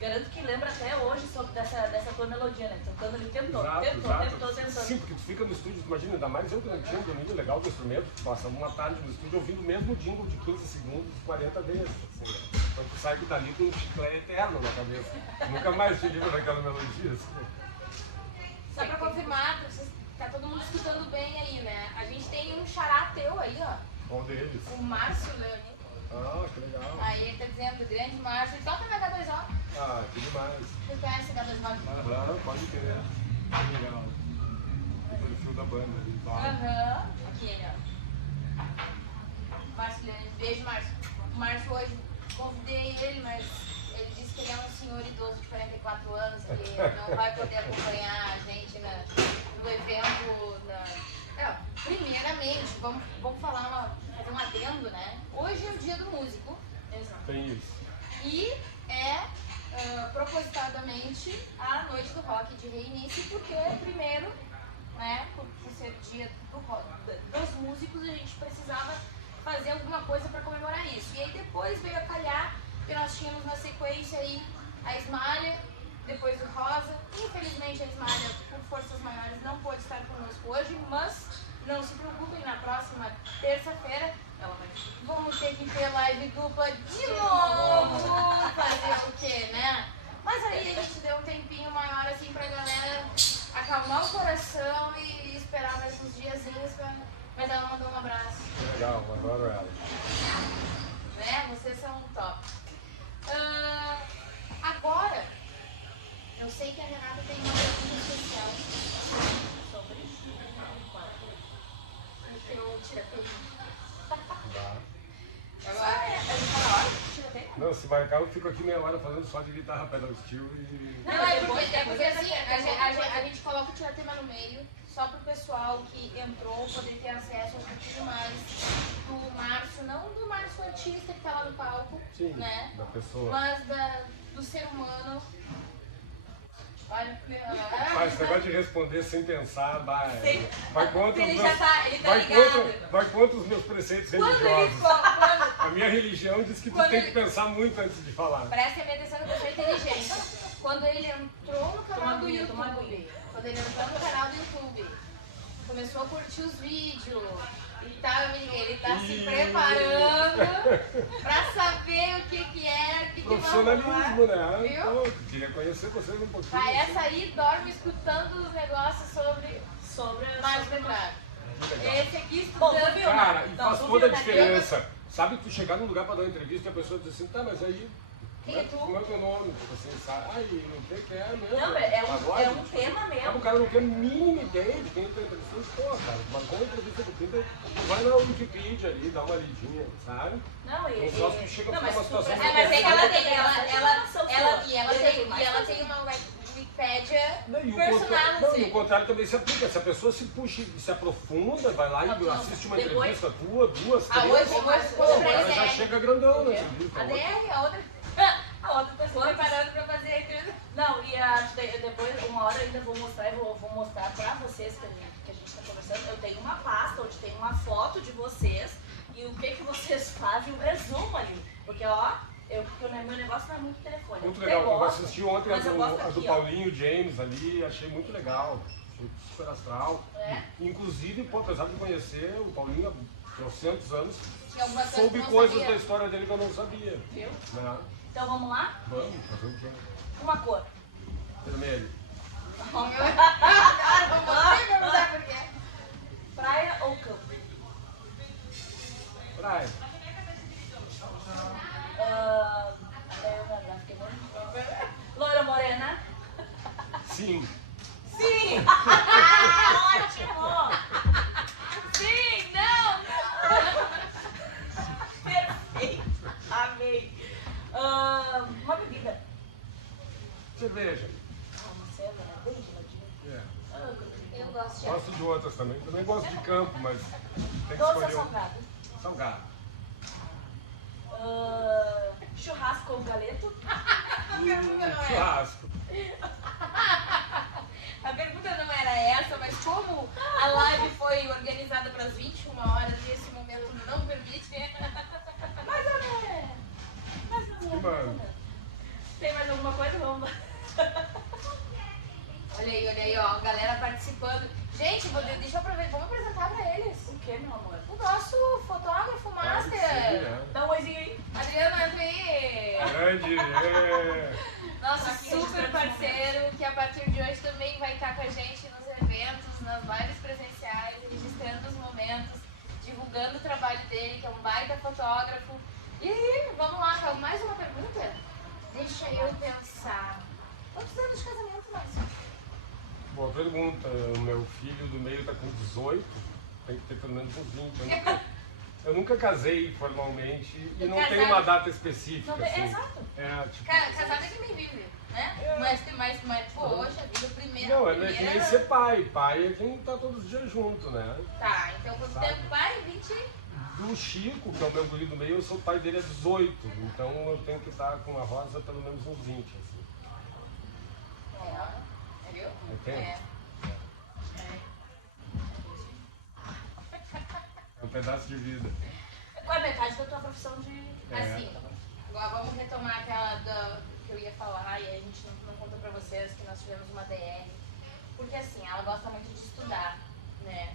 garanto que lembra até hoje sobre dessa tua melodia, né? Tocando ali o tempo todo, tentando. Sim, porque tu fica no estúdio, imagina, ainda mais eu que não tinha um domínio legal do instrumento, tu passa uma tarde no estúdio ouvindo o mesmo jingle de 15 segundos, 40 vezes, assim, né? Então tu sai dali com um chiclete eterno na cabeça. Nunca mais te livra daquela melodia, assim. Só pra confirmar, tá todo mundo escutando bem aí, né? A gente tem um xará teu aí, ó. Qual deles? O Márcio Leoni. Que legal. Aí ele tá dizendo, grande Márcio, ele toca na H2O. Que demais. Você conhece H2O? Pode crer. Legal. O perfil da banda ali. Aqui ele, ó. Márcio Leoni, beijo, Márcio. O Márcio hoje, convidei ele, mas ele disse que ele é um senhor idoso de 44 anos, que não vai poder acompanhar a gente no evento. Primeiramente, vamos fazer um adendo, né? Hoje é o dia do músico. Exato. Tem isso. E propositadamente a noite do rock de reinício, porque primeiro, né, por ser dia dos músicos, a gente precisava fazer alguma coisa para comemorar isso. E aí depois veio a calhar, que nós tínhamos na sequência aí a Esmalha, depois o Rosa. Infelizmente a Esmalha, por forças maiores, não pôde estar conosco hoje, mas não se preocupem, na próxima terça-feira vamos ter que ter live dupla de novo, fazer o quê, né? Mas aí a gente deu um tempinho maior assim pra galera acalmar o coração e esperar mais uns diazinhos mas ela mandou um abraço. Legal, adoro ela. Né? Vocês são top. Agora, eu sei que a Renata tem uma pergunta especial sobre o teu tiratema. Agora a gente tá na hora do tiratema? Não, se marcar eu fico aqui meia hora fazendo só de guitarra pedal steel e... Não, é porque assim, a gente coloca o tiratema no meio, só pro pessoal que entrou poder ter acesso a um pouquinho mais do Márcio, não do Márcio artista que tá lá no palco, sim, né? Da pessoa. Mas do ser humano. Olha, esse negócio de responder sem pensar, vai contra ele os já meus, tá, ele tá ligado. vai contra os meus preceitos Quando religiosos. A minha religião diz que tu Quando tem ele- que pensar muito antes de falar. Prestem bem atenção que eu sou inteligente. Quando ele entrou no canal do YouTube, começou a curtir os vídeos e tal, ele tá se preparando pra saber o que é, o que vai Profissionalismo, rolar. né? Viu? Pô, queria conhecer vocês um pouquinho. Tá, essa aí dorme escutando os negócios sobre mais metragem. Legal. Esse aqui Bom, tu estudando. viu? Cara, e Não, faz tu toda a viu, né? diferença. Sabe que tu chegar num lugar pra dar uma entrevista e a pessoa diz assim, tá, mas aí... Quem é tu? Como é teu nome? Tipo assim, sabe? Ai, não sei o que é mesmo. Não, é Pagode, um tema Sabe, mesmo. o cara não tem a mínima ideia de quem tá entrevistando. Pô, cara, marcou uma entrevista do Pinta, vai na Wikipedia ali, dá uma lidinha, sabe? Não, e Só que chega não, pra mas uma tu situação... presta É, mas é que ela tem, mais ela tem uma Wikipédia Não, e o personality. não, e o contrário também se aplica. Se a pessoa se puxa e se aprofunda, vai lá e Não, assiste uma depois- entrevista tua, duas, Ah, três, hoje pô, pra o cara já DR. chega grandão na entrevista. A DR, a outra pessoa preparando pra fazer a entrevista. Não, e depois, uma hora ainda vou mostrar, vou mostrar pra vocês que a gente tá conversando. Eu tenho uma pasta onde tem uma foto de vocês e o que vocês fazem, um resumo ali. Porque, ó, meu negócio não é muito telefone. Muito Eu legal. Eu gosto, assisti ontem a mas eu gosto do aqui, ó. Paulinho James ali, achei muito legal. Achei super astral. É? Inclusive, pô, apesar de conhecer o Paulinho há 300 anos, Tinha algumas coisas que soube eu não coisas sabia. da história dele que eu não sabia. Viu? Né? Então vamos lá? Vamos, fazer o quê? Uma cor. Vermelho. Vamos perguntar por quê. Praia ou campo? Praia. Loira morena? Sim. Sim! Ótimo! Sim, não, Perfeito! Amei! Uma bebida. Cerveja. Uma cena, né? Bem geladinha. É. Eu gosto de Gosto de outras também. Também gosto de campo, mas tem que Doce ou escolher um. salgado? Salgado. Churrasco ou galeto? Churrasco. A pergunta não era essa, mas como a live foi organizada para as 21 horas e esse momento não permite. Mais ou menos. Mais ou menos. Mano. Tem mais alguma coisa? Vamos. Olha aí, ó, a galera participando. Gente, deixa eu aproveitar, vamos apresentar para eles. O que, meu amor? O nosso fotógrafo Sim, master. né? Dá um oizinho aí. Adriano, entra aí. Grande, é. Nosso Aqui a gente super vai parceiro, que a partir de hoje também vai estar com a gente nos eventos, nas lives presenciais, registrando os momentos, divulgando o trabalho dele, que é um baita fotógrafo. E aí, vamos lá, mais uma pergunta? Deixa eu pensar. Quantos anos de casamento, Márcio? Boa pergunta. O meu filho do meio tá com 18, tem que ter pelo menos uns 20. Eu nunca casei formalmente e não Casado. tenho uma data específica. Não tem- assim. exato. É, tipo, Casado é que nem vive, né? Mas, poxa, vida, o primeiro. não, é que nem ser pai. Pai é quem tá todos os dias junto, né? Tá, então quanto Sabe. tempo vai? 20? Do Chico, que é o meu guri do meio, eu sou o pai dele há 18. Então eu tenho que estar com a Rosa pelo menos uns 20, assim. Viu? Eu tenho. É. É um pedaço de vida. Qual é a metade da tua profissão de... É. Assim, agora vamos retomar aquela que eu ia falar e a gente não contou pra vocês que nós tivemos uma DR. Porque assim, ela gosta muito de estudar, né?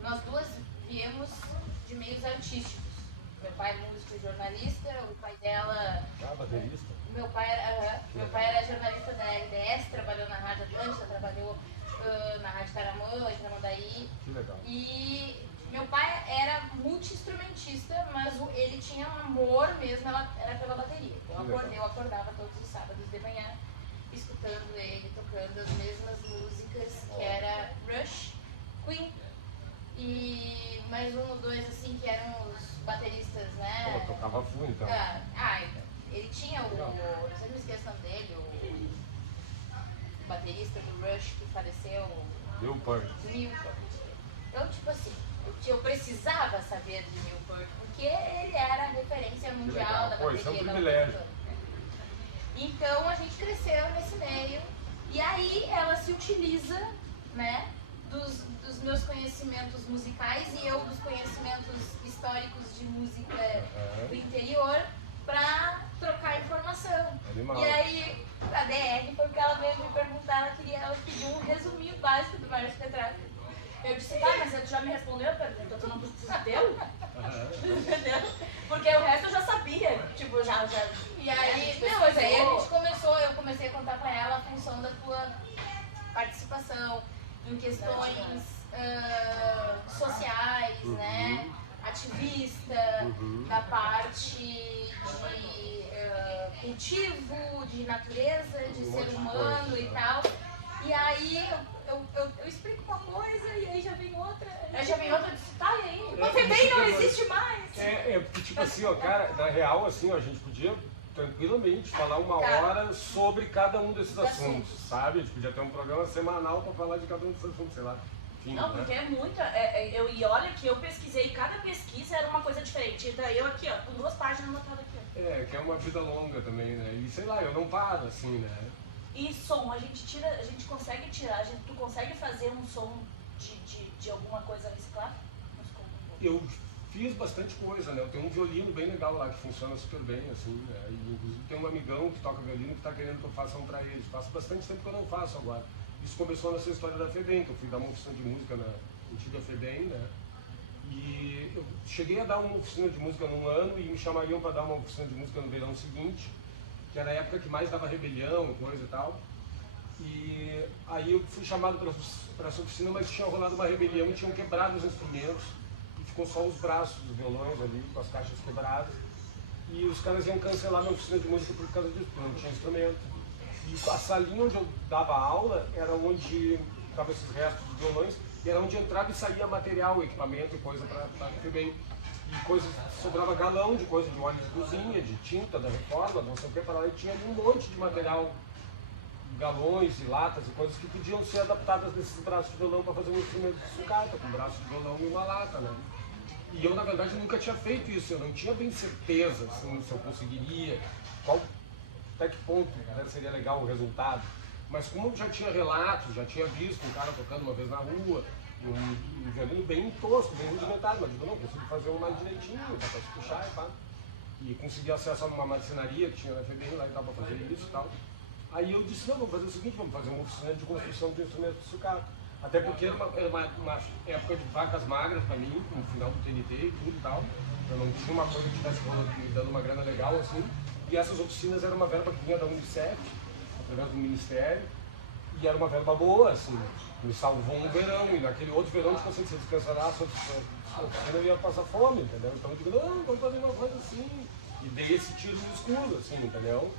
Nós duas viemos de meios artísticos. Meu pai é músico e jornalista, o pai dela... Ah, baterista? Meu pai era jornalista da RBS, trabalhou na Rádio Atlântica, trabalhou na Rádio Taramã, em Tramandaí. Que legal. E meu pai era multi-instrumentista, mas ele tinha um amor mesmo, era pela bateria. Eu acordava todos os sábados de manhã, escutando ele, tocando as mesmas músicas, que era Rush, Queen, e mais um ou dois, assim, que eram os bateristas, né? Pô, tocava full, então. Ele tinha eu sempre me esqueço o nome dele, o baterista do Rush que faleceu, Bill Pearl. Newport. Então, tipo assim, eu precisava saber de Newport, porque ele era a referência mundial legal. da Pô, bateria. isso é um aquela privilégio. coisa toda. Então a gente cresceu nesse meio, e aí ela se utiliza, né, dos meus conhecimentos musicais e eu dos conhecimentos históricos de música do interior para trocar informação. Animal. E aí a DR foi porque ela veio me perguntar, ela pediu um resuminho básico do Márcio Petrarca. Eu disse, tá, mas tu já me respondeu a pergunta, tu não precisa teu? Entendeu? Porque o resto eu já sabia, tipo, já. E aí, Não, aí a gente começou, eu comecei a contar pra ela a função da tua participação em questões sociais, né? Ativista, da parte de cultivo, de natureza, de ser humano e tal. E aí eu explico uma coisa e aí já vem outra. Aí já vem outra e disse, tá, e aí? O FEBEM não existe mais. Porque tipo assim, ó, cara, na real, assim, ó, a gente podia tranquilamente falar uma hora sobre cada um desses assuntos, sabe? A gente podia ter um programa semanal pra falar de cada um desses assuntos, sei lá. Enfim, não, porque é muita. E olha que eu pesquisei, cada pesquisa era uma coisa diferente. Então eu aqui, ó, com 2 páginas anotadas aqui, ó. Que é uma vida longa também, né? E sei lá, eu não paro, assim, né? E som, a gente consegue tirar, tu consegue fazer um som de alguma coisa reciclada? Eu fiz bastante coisa, né? Eu tenho um violino bem legal lá que funciona super bem, assim, né? E inclusive tem um amigão que toca violino que tá querendo que eu faça um pra eles. Faço bastante tempo que eu não faço agora. Isso começou nessa história da FEBEM, que eu fui dar uma oficina de música na antiga FEBEM, né? E eu cheguei a dar uma oficina de música num ano e me chamariam para dar uma oficina de música no verão seguinte, que era a época que mais dava rebelião e coisa e tal. E aí eu fui chamado para essa oficina, mas tinha rolado uma rebelião e tinham quebrado os instrumentos. E ficou só os braços dos violões ali, com as caixas quebradas. E os caras iam cancelar minha oficina de música por causa disso, porque não tinha instrumento. E a salinha onde eu dava aula era onde estavam esses restos dos violões, e era onde entrava e saía material, equipamento e coisa para FEBEM. E coisas, sobrava galão de coisa de óleo de cozinha, de tinta, da reforma, não sei o que, para lá, e tinha ali um monte de material, galões e latas e coisas que podiam ser adaptadas desses braços de violão para fazer um instrumento de sucata, com um braço de violão e uma lata, né? E eu, na verdade, nunca tinha feito isso, eu não tinha bem certeza assim, se eu conseguiria, até que ponto, né, seria legal o resultado. Mas como eu já tinha relatos, já tinha visto um cara tocando uma vez na rua, um violino bem tosco, bem rudimentar, mas eu não consigo fazer um mais direitinho, dá pra se puxar e pá. E consegui acesso a uma marcenaria que tinha na FEBEM lá e tal, pra fazer isso e tal. Aí eu disse, não, vamos fazer o seguinte, vamos fazer uma oficina de construção de instrumentos de sucata. Até porque era uma época de vacas magras pra mim, no final do TNT e tudo e tal. Eu não tinha uma coisa que estivesse me dando uma grana legal assim. E essas oficinas eram uma verba que vinha da Unicef, através do Ministério, e era uma verba boa, assim. Me salvou um verão, e naquele outro verão, tipo assim, se descansarasse a oficina, eu ia passar fome, entendeu? Então eu digo, não, vamos fazer uma coisa assim. E dei esse tiro no escuro, assim, entendeu?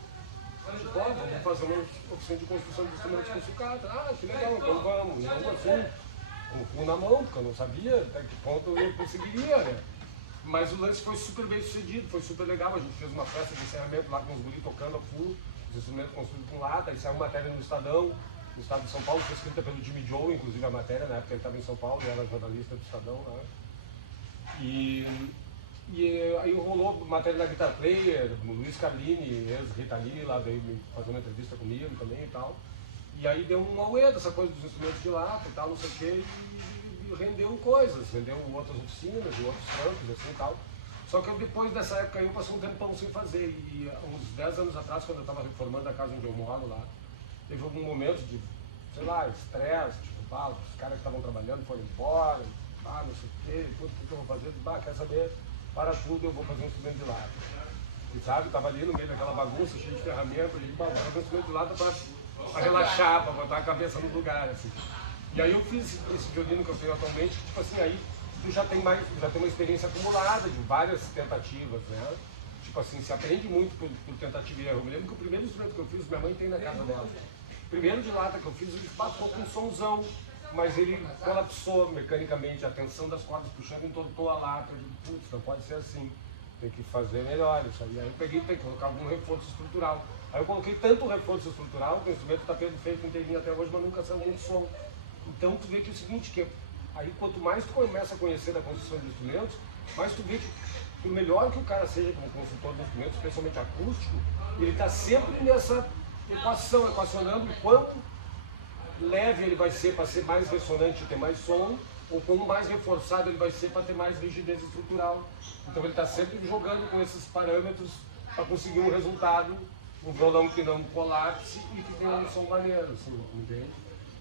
Tipo, vamos fazer uma oficina de construção de instrumentos com sucata. Ah, que legal, então vamos. E vamos assim, com o cu na mão, porque eu não sabia até que ponto eu conseguiria, né? Mas o lance foi super bem sucedido, foi super legal. A gente fez uma festa de encerramento lá com os guris tocando a full, os instrumentos construídos com lata, aí saiu matéria no Estadão, no estado de São Paulo, foi escrita pelo Jimmy Joe, inclusive a matéria, na época ele estava em São Paulo, ele era jornalista do Estadão lá. E aí rolou matéria na Guitar Player, o Luiz Carlini, ex-Rita Lee, lá veio fazer uma entrevista comigo também e tal. E aí deu um auê dessa coisa dos instrumentos de lata e tal, não sei o quê, e rendeu coisas, rendeu outras oficinas e outros trampos assim e tal. Só que eu, depois dessa época aí eu passei um tempão sem fazer, e uns 10 anos atrás, quando eu estava reformando a casa onde eu moro lá, teve algum momento de, sei lá, estresse, tipo, os caras que estavam trabalhando foram embora, não sei o quê, tudo que eu vou fazer, quer saber, para tudo, eu vou fazer um instrumento de lata. E sabe, tava ali no meio daquela bagunça, cheio de ferramentas, eu digo, vou fazer um instrumento de lata para relaxar, para botar a cabeça no lugar, assim. E aí eu fiz esse violino que eu tenho atualmente, que tipo assim, aí tu já tem uma experiência acumulada de várias tentativas, né? Tipo assim, se aprende muito por tentativa e erro. Eu me lembro que o primeiro instrumento que eu fiz, minha mãe tem na casa dela. O primeiro de lata que eu fiz, ele bateu com um somzão, mas ele colapsou mecanicamente, a tensão das cordas puxando entortou a lata. Eu digo, putz, não pode ser assim, tem que fazer melhor isso aí. Aí eu peguei e colocar algum reforço estrutural. Aí eu coloquei tanto reforço estrutural que o instrumento está feito inteirinho até hoje, mas nunca saiu muito som. Então tu vê que é o seguinte, que aí quanto mais tu começa a conhecer da construção de instrumentos, mais tu vê que por melhor que o cara seja como construtor de instrumentos, especialmente acústico, ele está sempre nessa equacionando o quanto leve ele vai ser para ser mais ressonante e ter mais som, ou quão mais reforçado ele vai ser para ter mais rigidez estrutural. Então ele está sempre jogando com esses parâmetros para conseguir um resultado, um violão que não colapse e que tenha um som maneiro, assim, entende?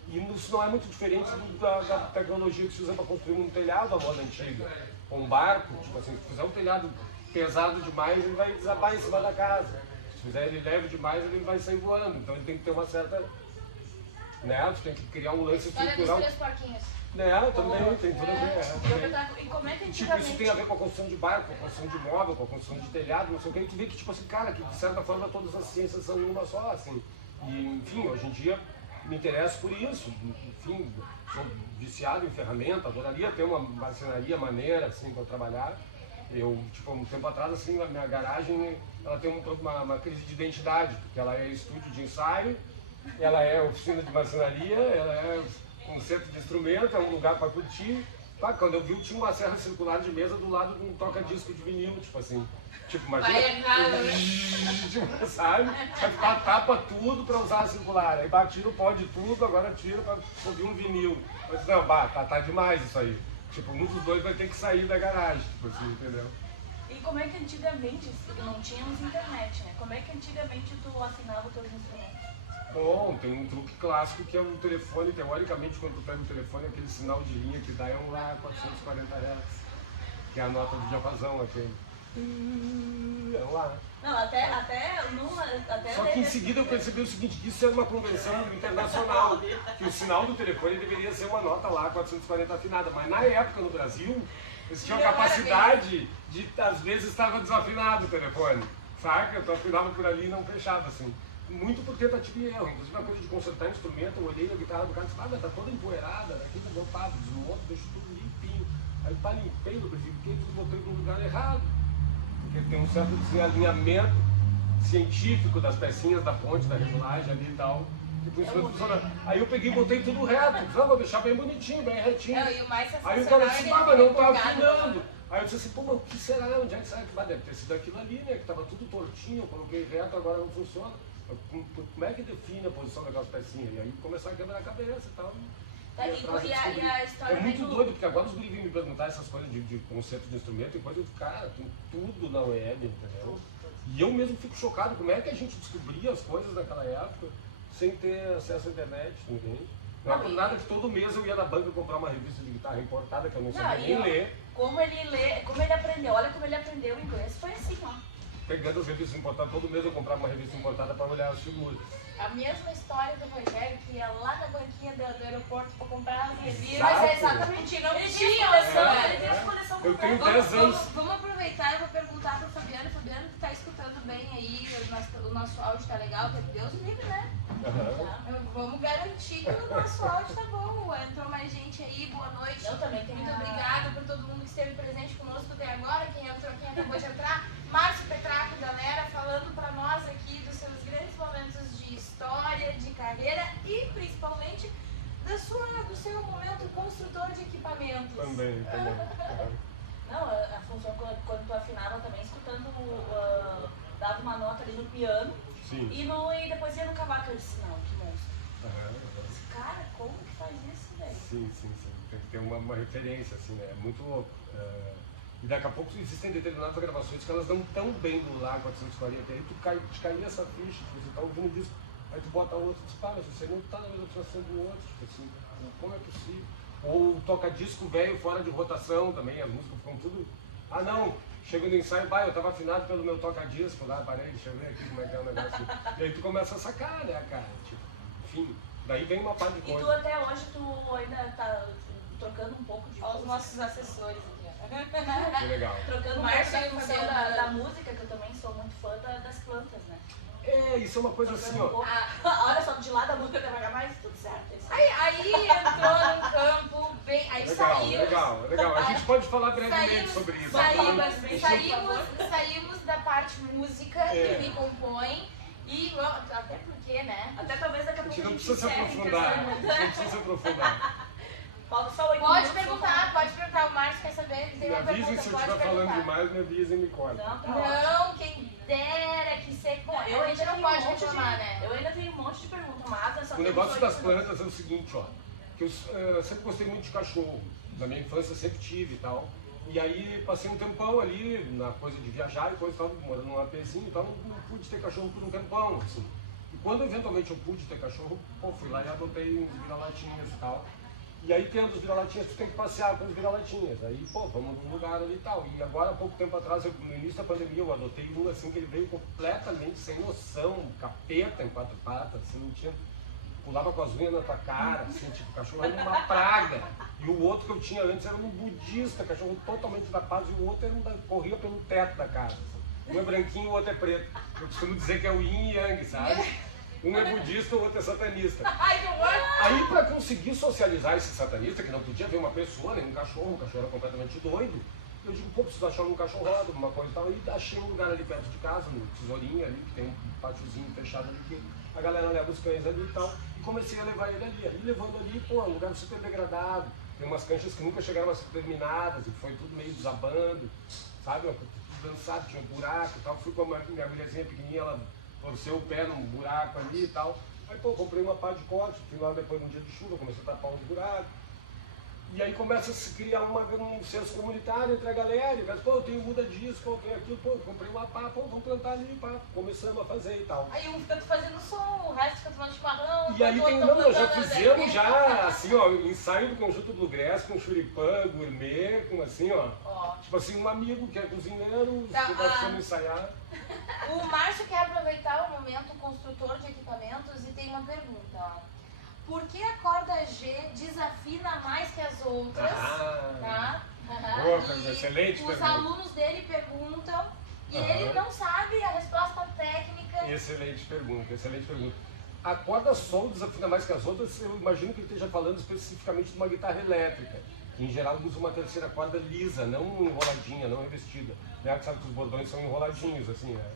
E isso não é muito diferente da tecnologia que se usa para construir um telhado à moda antiga, ou um barco. Tipo assim, se fizer um telhado pesado demais, ele vai desabar em cima da casa. Se fizer ele leve demais, ele vai sair voando. Então ele tem que ter uma certa... Né? Tu tem que criar um lance estrutural. História dos 3 porquinhos. Né? Também tem tudo a ver. E como é que Tipo, isso tem a ver com a construção de barco, com a construção de móvel, com a construção de telhado, não sei o que. E tu vê que, tipo assim, cara, que de certa forma todas as ciências são uma só, assim. E, enfim, hoje em dia me interesso por isso. Enfim, sou viciado em ferramenta, adoraria ter uma marcenaria maneira, assim, para trabalhar. Eu, tipo, um tempo atrás, assim, a minha garagem, ela tem uma crise de identidade, porque ela é estúdio de ensaio, ela é oficina de marcenaria, ela é concerto de instrumento, é um lugar para curtir. Pá, quando eu vi, tinha uma serra circular de mesa do lado de um toca-disco de vinil, tipo assim. Tipo, imagina. Vai errado, né? Tipo, sabe? Aí tapa tudo para usar a circular. Aí bati no pó de tudo, agora tira para ouvir um vinil. Eu disse, não, tá demais isso aí. Tipo, um dos dois vai ter que sair da garagem, tipo assim, entendeu? E como é que antigamente, não tínhamos internet, né? Como é que antigamente tu afinava os teus instrumentos? Bom, tem um truque clássico que é o telefone, teoricamente, quando tu pega o telefone, aquele sinal de linha que dá é um lá 440 Hz, que é a nota do diapasão, aquele. É um lá. Não, até Só que em seguida eu percebi o seguinte, que isso é uma convenção internacional, que o sinal do telefone deveria ser uma nota lá 440 afinada, mas na época no Brasil, eles tinham capacidade de, às vezes, estava desafinado o telefone, saca? Eu afinava por ali e não fechava, assim. Muito por tentativa e erro, inclusive uma coisa de consertar instrumento, eu olhei a guitarra do cara e disse, mas tá toda empoeirada, daqui tá meu papo, desmonto, deixo tudo limpinho. Aí pá, limpei, eu verifiquei, tudo botei no lugar errado. Porque tem um certo alinhamento científico das pecinhas da ponte, da regulagem ali e tal. Tipo, isso funciona. Aí eu peguei e botei tudo reto, vou deixar bem bonitinho, bem retinho. Não, e o mais Aí o cara disse, mas não tá empolgado, afinando. Aí eu disse assim, pô, mas o que será? Onde é que será que vai? Deve ter sido aquilo ali, né? Que tava tudo tortinho, eu coloquei reto, agora não funciona. Como é que define a posição daquelas pecinhas? E aí começar a quebrar a cabeça e tal. E a história É muito doido, porque agora os guris vêm me perguntar essas coisas de conceito de instrumento e coisa de cara, tem tudo na web, entendeu? E eu mesmo fico chocado como é que a gente descobria as coisas naquela época sem ter acesso à internet, entende? Não é por nada que todo mês eu ia na banca comprar uma revista de guitarra importada que eu não sabia nem ler. Como ele aprendeu, olha como ele aprendeu inglês, foi assim, ó. Pegando as revistas importadas, todo mês eu comprava uma revista importada para olhar as figuras. A mesma história do Rogério, que ia lá na banquinha do aeroporto para comprar as revistas. Exato. Mas é exatamente, não Ele tinha tem essa coleção Eu tenho completa. 10 anos. Vamos aproveitar e vou perguntar pro Fabiano. Fabiano, tu tá escutando bem aí, o nosso áudio tá legal, que Deus livre, né? Vamos garantir que o nosso áudio tá bom. Entrou mais gente aí, boa noite. Eu também tenho. Muito obrigada por todo mundo que esteve presente conosco até agora. Quem entrou, quem acabou de entrar. Márcio Petraco, galera, falando pra nós aqui dos seus grandes momentos de história, de carreira e principalmente do seu momento construtor de equipamentos. Também. Não, a função quando tu afinava também, escutando, dava uma nota ali no piano. Sim. E depois ia no cavaco. Eu disse, não, que monstro. Cara, como que faz isso, velho? Sim. Tem que ter uma referência, assim, né? É muito louco. E daqui a pouco existem determinadas gravações que elas dão tão bem do Lá 440, aí te caía essa ficha, você tá ouvindo disco, aí tu bota outro e diz, pá, mas você não tá na mesma situação do outro, tipo assim, como é possível? Ou toca disco velho fora de rotação também, as músicas ficam tudo, ah não, chega no ensaio, eu tava afinado pelo meu toca-disco lá, parei, deixa eu ver aqui como é que é o negócio, e aí tu começa a sacar, né, cara, tipo, enfim, daí vem uma parte de coisa. E tu até hoje, tu ainda tá trocando um pouco de... Olha os nossos assessores aqui, ó. Que legal. Trocando um pouco da função da música, que eu também sou muito fã das plantas, né? Isso é uma coisa assim, ó. Olha só, de lá da música devagar, mas tudo certo. Aí entrou no campo, bem, aí Legal. A gente pode falar brevemente sobre isso. Saímos da parte música que me compõe e até porque, né? Até talvez daqui a A pouco gente não precisa se aprofundar. Falta só 8 Pode perguntar, o Márcio quer saber, ele tem Me uma avisem pergunta, se eu pode estiver falando perguntar. demais, me avisem e me cortem. Não, tá Não, quem... dera que ser... Bom, A gente não pode reclamar, né? Eu ainda tenho um monte de perguntas, mas... Essa O negócio das plantas é o seguinte, ó. Que eu sempre gostei muito de cachorro. Na minha infância sempre tive e tal. E aí passei um tempão ali na coisa de viajar e coisa e tal, morando num APzinho e tal, não pude ter cachorro por um tempão, assim. E quando eventualmente eu pude ter cachorro, pô, fui lá e adotei uns vira-latinhas e tal. E aí tendo os vira-latinhas, tu tem que passear com os vira-latinhas. Aí, pô, vamos num lugar ali e tal. E agora, há pouco tempo atrás, no início da pandemia, eu adotei um assim que ele veio completamente sem noção, capeta em 4 patas, assim, não tinha... Pulava com as unhas na tua cara, assim, tipo, o cachorro era uma praga. E o outro que eu tinha antes era um budista, cachorro totalmente da paz, e o outro era corria pelo teto da casa. Assim. Um é branquinho, o outro é preto. Eu costumo dizer que é o yin e yang, sabe? Um é budista, o outro é satanista. Aí pra conseguir socializar esse satanista, que não podia ver uma pessoa, nem um cachorro era completamente doido, eu digo, pô, preciso achar um cachorrado, alguma coisa e tal. E achei um lugar ali perto de casa, no Tesourinho ali, que tem um pátiozinho fechado ali, que a galera leva os cães ali e tal. E comecei a levar ele ali. Aí levando ali, pô, um lugar super degradado. Tem umas canchas que nunca chegaram a ser terminadas, e foi tudo meio desabando, sabe? Tudo dançado, tinha um buraco e tal. Fui com a minha mulherzinha pequenininha, ela torceu o pé num buraco ali e tal. Aí, pô, comprei uma pá de corte, fui lá depois de um dia de chuva, comecei a tapar os buracos. E aí começa a se criar um senso comunitário entre a galera, e pô, eu tenho muda disso, pô, eu tenho aquilo, pô, comprei uma pá, pô, vamos plantar ali, pá, começamos a fazer e tal. Aí um fica fazendo som, o resto fica tomando chimarrão. E aí tem, não, já fizemos já, assim, ó, ensaio do conjunto Bluegrass com churipã, gourmet, com assim, ó, tipo assim, um amigo que é cozinheiro, que nós fomos ensaiar. O Márcio quer aproveitar o momento construtor de equipamentos e tem uma pergunta, ó. Por que a corda G desafina mais que as outras? Tá? Boa, excelente os pergunta. alunos dele perguntam e ele não sabe a resposta técnica. Excelente pergunta, excelente pergunta. A corda sol desafina mais que as outras, eu imagino que ele esteja falando especificamente de uma guitarra elétrica, que em geral usa uma terceira corda lisa, não enroladinha, não revestida. Né? Sabe que os bordões são enroladinhos, assim, né?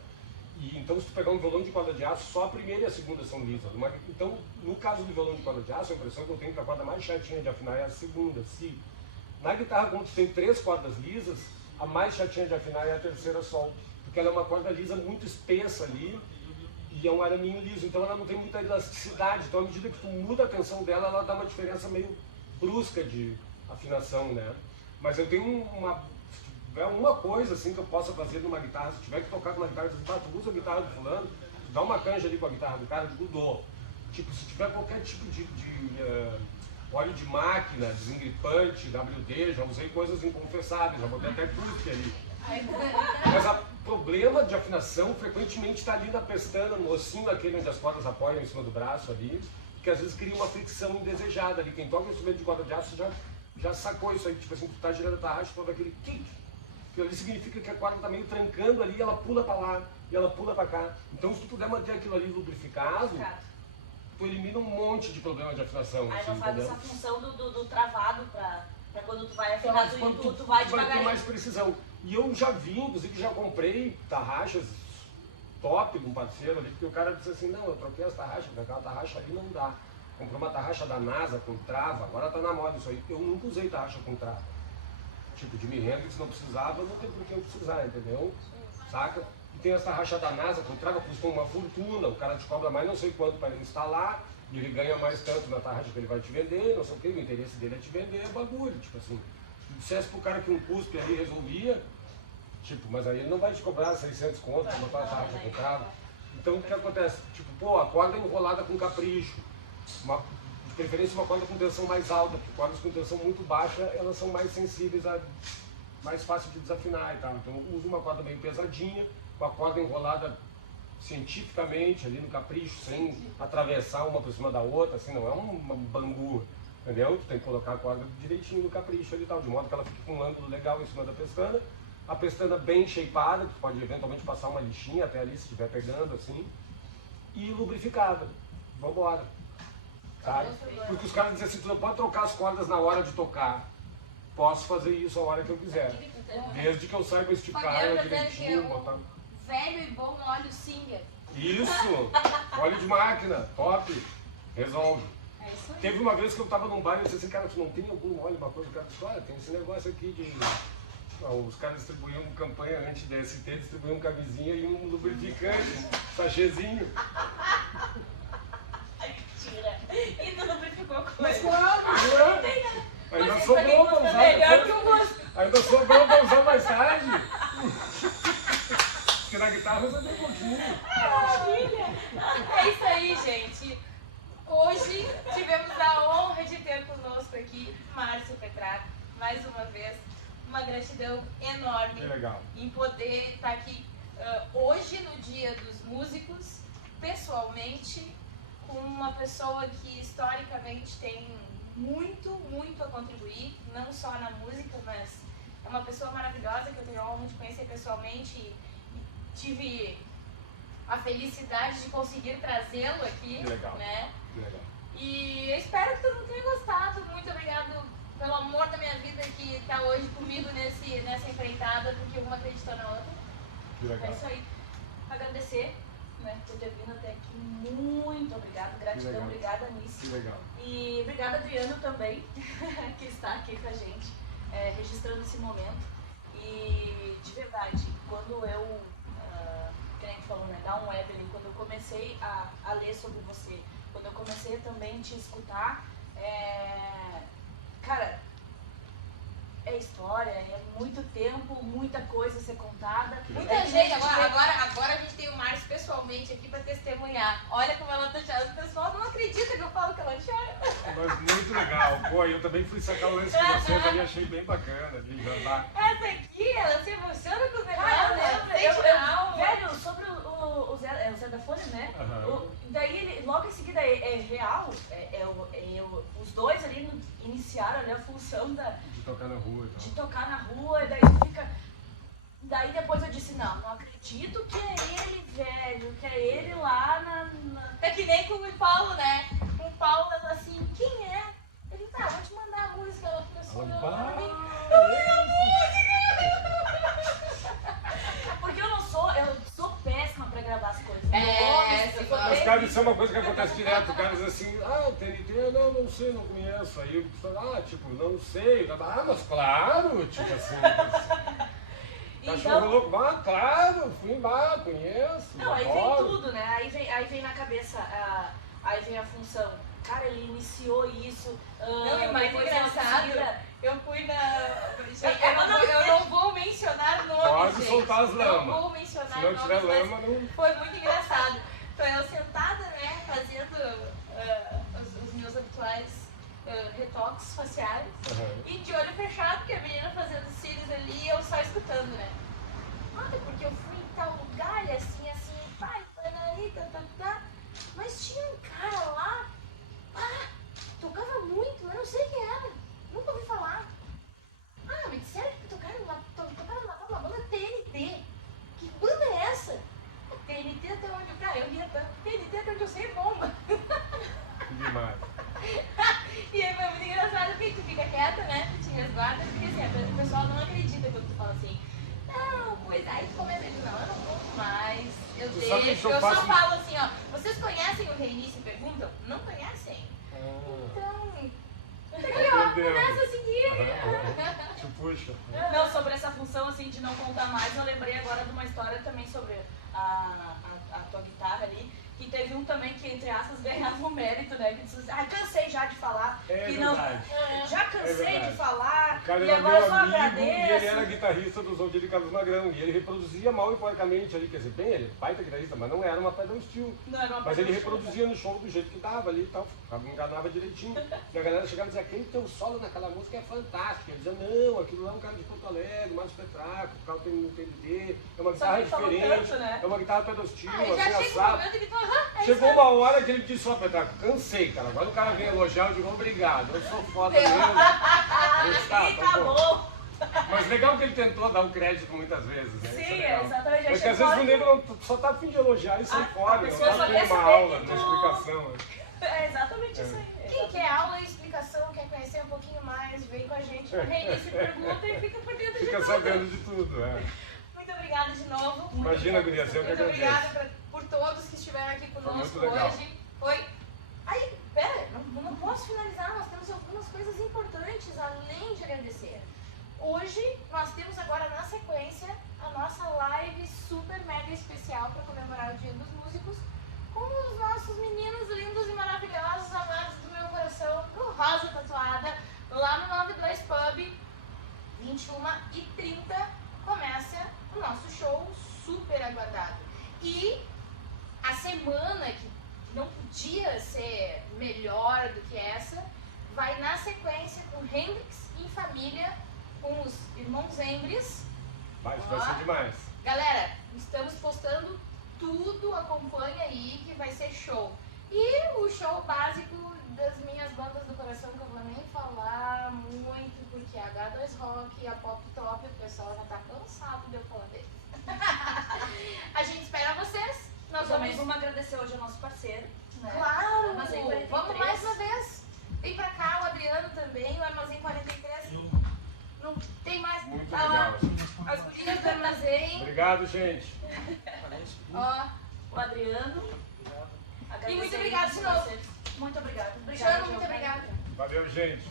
E, então, se tu pegar um violão de corda de aço, só a primeira e a segunda são lisas. Então, no caso do violão de corda de aço, a impressão que eu tenho que a corda mais chatinha de afinar é a segunda, si. Na guitarra, quando tu tem 3 cordas lisas, a mais chatinha de afinar é a terceira sol, porque ela é uma corda lisa muito espessa ali, e é um araminho liso, então ela não tem muita elasticidade. Então, à medida que tu muda a tensão dela, ela dá uma diferença meio brusca de afinação, né? Mas eu tenho uma coisa assim que eu possa fazer numa guitarra, se tiver que tocar com uma guitarra, tu usa a guitarra do fulano, tu dá uma canja ali com a guitarra do cara, eu digo, dou. Tipo, se tiver qualquer tipo de óleo de máquina, desengripante, WD, já usei coisas inconfessáveis, já botei até cuspe ali. Mas o problema de afinação frequentemente está ali na pestana, no ossinho aquele onde as cordas apoiam em cima do braço ali, que às vezes cria uma fricção indesejada ali. Quem toca instrumento de corda de aço já sacou isso aí, tipo assim, tu tá girando a tarraxa, todo aquele kick. Que ali significa que a corda está meio trancando ali, ela pula para lá e ela pula para cá. Então, se tu puder manter aquilo ali lubrificado, tu elimina um monte de problema de afinação. Aí assim, não faz entendeu? essa função do travado para quando tu vai afinar, Mas quando tu vai ter devagarinho. mais precisão. E eu já vi, inclusive já comprei tarraxas top de um parceiro ali, porque o cara disse assim, não, eu troquei as tarraxas, porque aquela tarraxa ali não dá. Comprei uma tarraxa da NASA com trava, agora tá na moda isso aí. Eu nunca usei tarraxa com trava. Tipo, de Jimi Hendrix não precisava, não tem por que eu precisar, entendeu? Saca? E tem essa tarraxa da NASA com trava, custou uma fortuna, o cara te cobra mais não sei quanto para ele instalar, e ele ganha mais tanto na tarraxa que ele vai te vender, não sei o que, o interesse dele é te vender, é bagulho, tipo assim. Se dissesse pro cara que um cuspe ali resolvia, tipo, mas aí ele não vai te cobrar 600 conto pra botar a tarraxa com trava. Então o que acontece? Tipo, pô, a corda enrolada com capricho, de preferência uma corda com tensão mais alta, porque cordas com tensão muito baixa, elas são mais sensíveis, mais fácil de desafinar e tal. Então eu uso uma corda meio pesadinha, com a corda enrolada cientificamente ali no capricho, sem atravessar uma por cima da outra, assim, não é uma bangu, entendeu? Tu tem que colocar a corda direitinho no capricho ali e tal, de modo que ela fique com um ângulo legal em cima da pestana, a pestana bem shapeada, que tu pode eventualmente passar uma lixinha até ali se estiver pegando assim, e lubrificada. Vambora. Sabe? Porque os caras dizem assim, tu não pode trocar as cordas na hora de tocar. Posso fazer isso a hora que eu quiser. Desde que eu saiba esticar ela direitinho, botar... Velho e bom óleo Singer. Isso! Óleo de máquina, top! Resolve. É isso aí. Teve uma vez que eu tava num bar e eu disse assim, cara, tu não tem algum óleo, uma coisa? O cara disse, olha, tem esse negócio aqui os caras distribuíam campanha anti-DST, distribuíam camisinha e um lubrificante, sachêzinho. Mentira! E não lubrificou com Mas ele. claro, né? Ainda Você sobrou pra custa usar melhor que depois. o gosto. Ainda sobrou pra usar mais tarde. Porque na guitarra eu sabia um pouquinho. Maravilha! É isso aí, gente. Hoje tivemos a honra de ter conosco aqui Márcio Petraco, mais uma vez. Uma gratidão enorme Que legal. em poder estar aqui hoje, no Dia dos Músicos, pessoalmente, com uma pessoa que historicamente tem muito, muito a contribuir, não só na música, mas é uma pessoa maravilhosa que eu tenho a honra de conhecer pessoalmente e tive a felicidade de conseguir trazê-lo aqui, Que legal. né? Que legal. E eu espero que todo mundo tenha gostado. Muito obrigado pelo amor da minha vida que está hoje comigo nessa empreitada, porque uma acreditou na outra. Que É legal. isso aí. Agradecer, né, por ter vindo até aqui. Muito obrigada. Gratidão, legal. obrigada, Anice. Que legal. E obrigada, Adriano, também, que está aqui com a gente, registrando esse momento. E, de verdade, quando eu, que nem tu falou, né, dar um web ali, quando eu comecei a ler sobre você, quando eu comecei a também te escutar, cara, é história, é muito tempo, muita coisa a ser contada. Muita É que gente, a vê- agora a gente tem o Márcio pessoalmente aqui para testemunhar. Olha como ela tá chorando. O pessoal não acredita que eu falo que ela chora. Mas muito legal. Pô, eu também fui sacar o lance com vocês ali, achei bem bacana. De jantar. Essa aqui, ela se emociona com os Cara, eu negócios. lembro, Sente na alma. velho, sobre o Zé da Folha, né? Aham. Daí, ele, logo em seguida, é real, os dois ali iniciaram ali a função De tocar na rua e de tal. tocar na rua, e daí tu fica... Daí depois eu disse, não acredito que é ele, velho, que é ele lá na... É que nem com o Paulo, né? Com o Paulo, ela assim, quem é? Ele, tá, vou te mandar a música. Ela começou a olhar pra mim. Porque eu sou péssima pra gravar as coisas. Se for Mas, cara, isso é uma coisa que acontece direto. O cara diz assim, o TNT, não sei, não conheço. Aí eu falo, tipo, não sei. Mas claro, tipo assim. Cachorro louco, claro, fui lá, conheço. Não, aí vem adoro. tudo, né? Aí vem na cabeça, aí vem a função. Cara, ele iniciou isso. Não, e mais depois engraçado, em seguida- eu fui na... Gente, eu não vou mencionar nomes, Pode gente. soltar as lamas. Não vou mencionar Se não nomes, tiver mas lama, não. foi muito engraçado. Então eu sentada, né, fazendo os meus habituais retoques faciais. Aham. E de olho fechado, porque a menina fazendo os cílios ali e eu só escutando, né? Porque eu fui em tal lugar, e assim, pai, ali, tá. Mas tinha um cara lá, tocava muito, eu não sei quem era, nunca ouvi falar. Me disseram que tocaram na banda TNT. Que banda é essa? TNT até onde eu ia, TNT até onde eu sei é bomba. Que demais. E aí foi muito engraçado, porque tu fica quieta, né? Tu te resguarda, porque assim, o pessoal não acredita quando tu fala assim, não, pois aí tu começa a dizer, não, eu não conto mais, eu Tu sabe deixo, que eu eu só faço- falo assim, ó, vocês conhecem o Reinice? Perguntam? Não conhecem? Então, começa a seguir. Te puxa. Não, sobre essa função assim de não contar mais, eu lembrei agora de uma história também sobre a tua guitarra ali, que teve um também que, entre aspas, ganhava um mérito, né? Que disse, cansei já de falar. É que verdade. Já cansei verdade. de falar, O cara e era agora meu eu só amigo agradeço. e ele era guitarrista do Zoldir de Carlos Magrão. E ele reproduzia mal e porcamente ali, quer dizer, bem, ele é baita guitarrista, mas não era uma pedal steel. Não era uma Mas ele pedal steel, reproduzia no show do jeito que dava ali e tal, enganava direitinho. E a galera chegava e dizia, aquele teu solo naquela música é fantástico. Ele dizia, não, aquilo lá é um cara de Porto Alegre, mais Petraco, o cara tem um TNT, é uma Só guitarra que ele falou diferente, tanto, né? é uma guitarra pedal steel, Aí já assim, chega um assado. momento que tu, Chegou uma hora que ele disse, Petraco, cansei, cara. Agora o cara vem elogiar, eu digo, obrigado, eu sou foda mesmo. E tá bom. Mas legal que ele tentou dar um crédito muitas vezes, né? Isso é Sim, legal. exatamente. Porque Achei às vezes fora o que- nego não- só tá a fim de elogiar e sai A fora, não pessoa tá só tendo quer uma saber aula, que uma tu- explicação. É exatamente isso aí. quem quer aula e explicação, quer conhecer um pouquinho mais, vem com a gente no Reinice Pergunta e fica por dentro de Fica tudo. sabendo de tudo, é. Muito obrigada de novo. Imagina, gurias, eu que Muito agradeço. obrigada por todos que estiveram aqui conosco muito legal. hoje. Foi. Aí, pera, não posso finalizar, nós temos algumas coisas importantes além de agradecer. Hoje nós temos agora na sequência a nossa live super mega especial para comemorar o Dia dos Músicos com os nossos meninos lindos e maravilhosos, amados do meu coração, do Rosa Tatuada, lá no 92 Pub, 21h30, começa o nosso show super aguardado. E a semana que não podia ser melhor do que essa, vai na sequência com Hendrix em família, com os irmãos Embres. Vai ser demais. Galera, estamos postando tudo, acompanha aí que vai ser show. E o show básico das minhas bandas do coração, que eu vou nem falar muito, porque a H2 Rock e a Pop Top, o pessoal já tá cansado de eu falar deles. A gente espera vocês. Nós Também vamos agradecer hoje ao nosso parceiro, né? Claro! Armazém 43. Vamos mais uma vez. Vem pra cá, o Adriano também, o Armazém 43. Não tem mais. Muito Tá lá, legal. as gurias do Armazém. Obrigado, gente. Ó. O Adriano. E muito obrigada de novo. Muito obrigada. Jano, muito obrigada. Valeu, gente.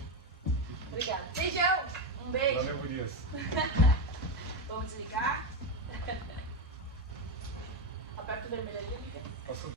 Obrigada. Beijão. Um beijo. Valeu, gurias. Vamos desligar. Aperta o vermelho ali, amiga. Posso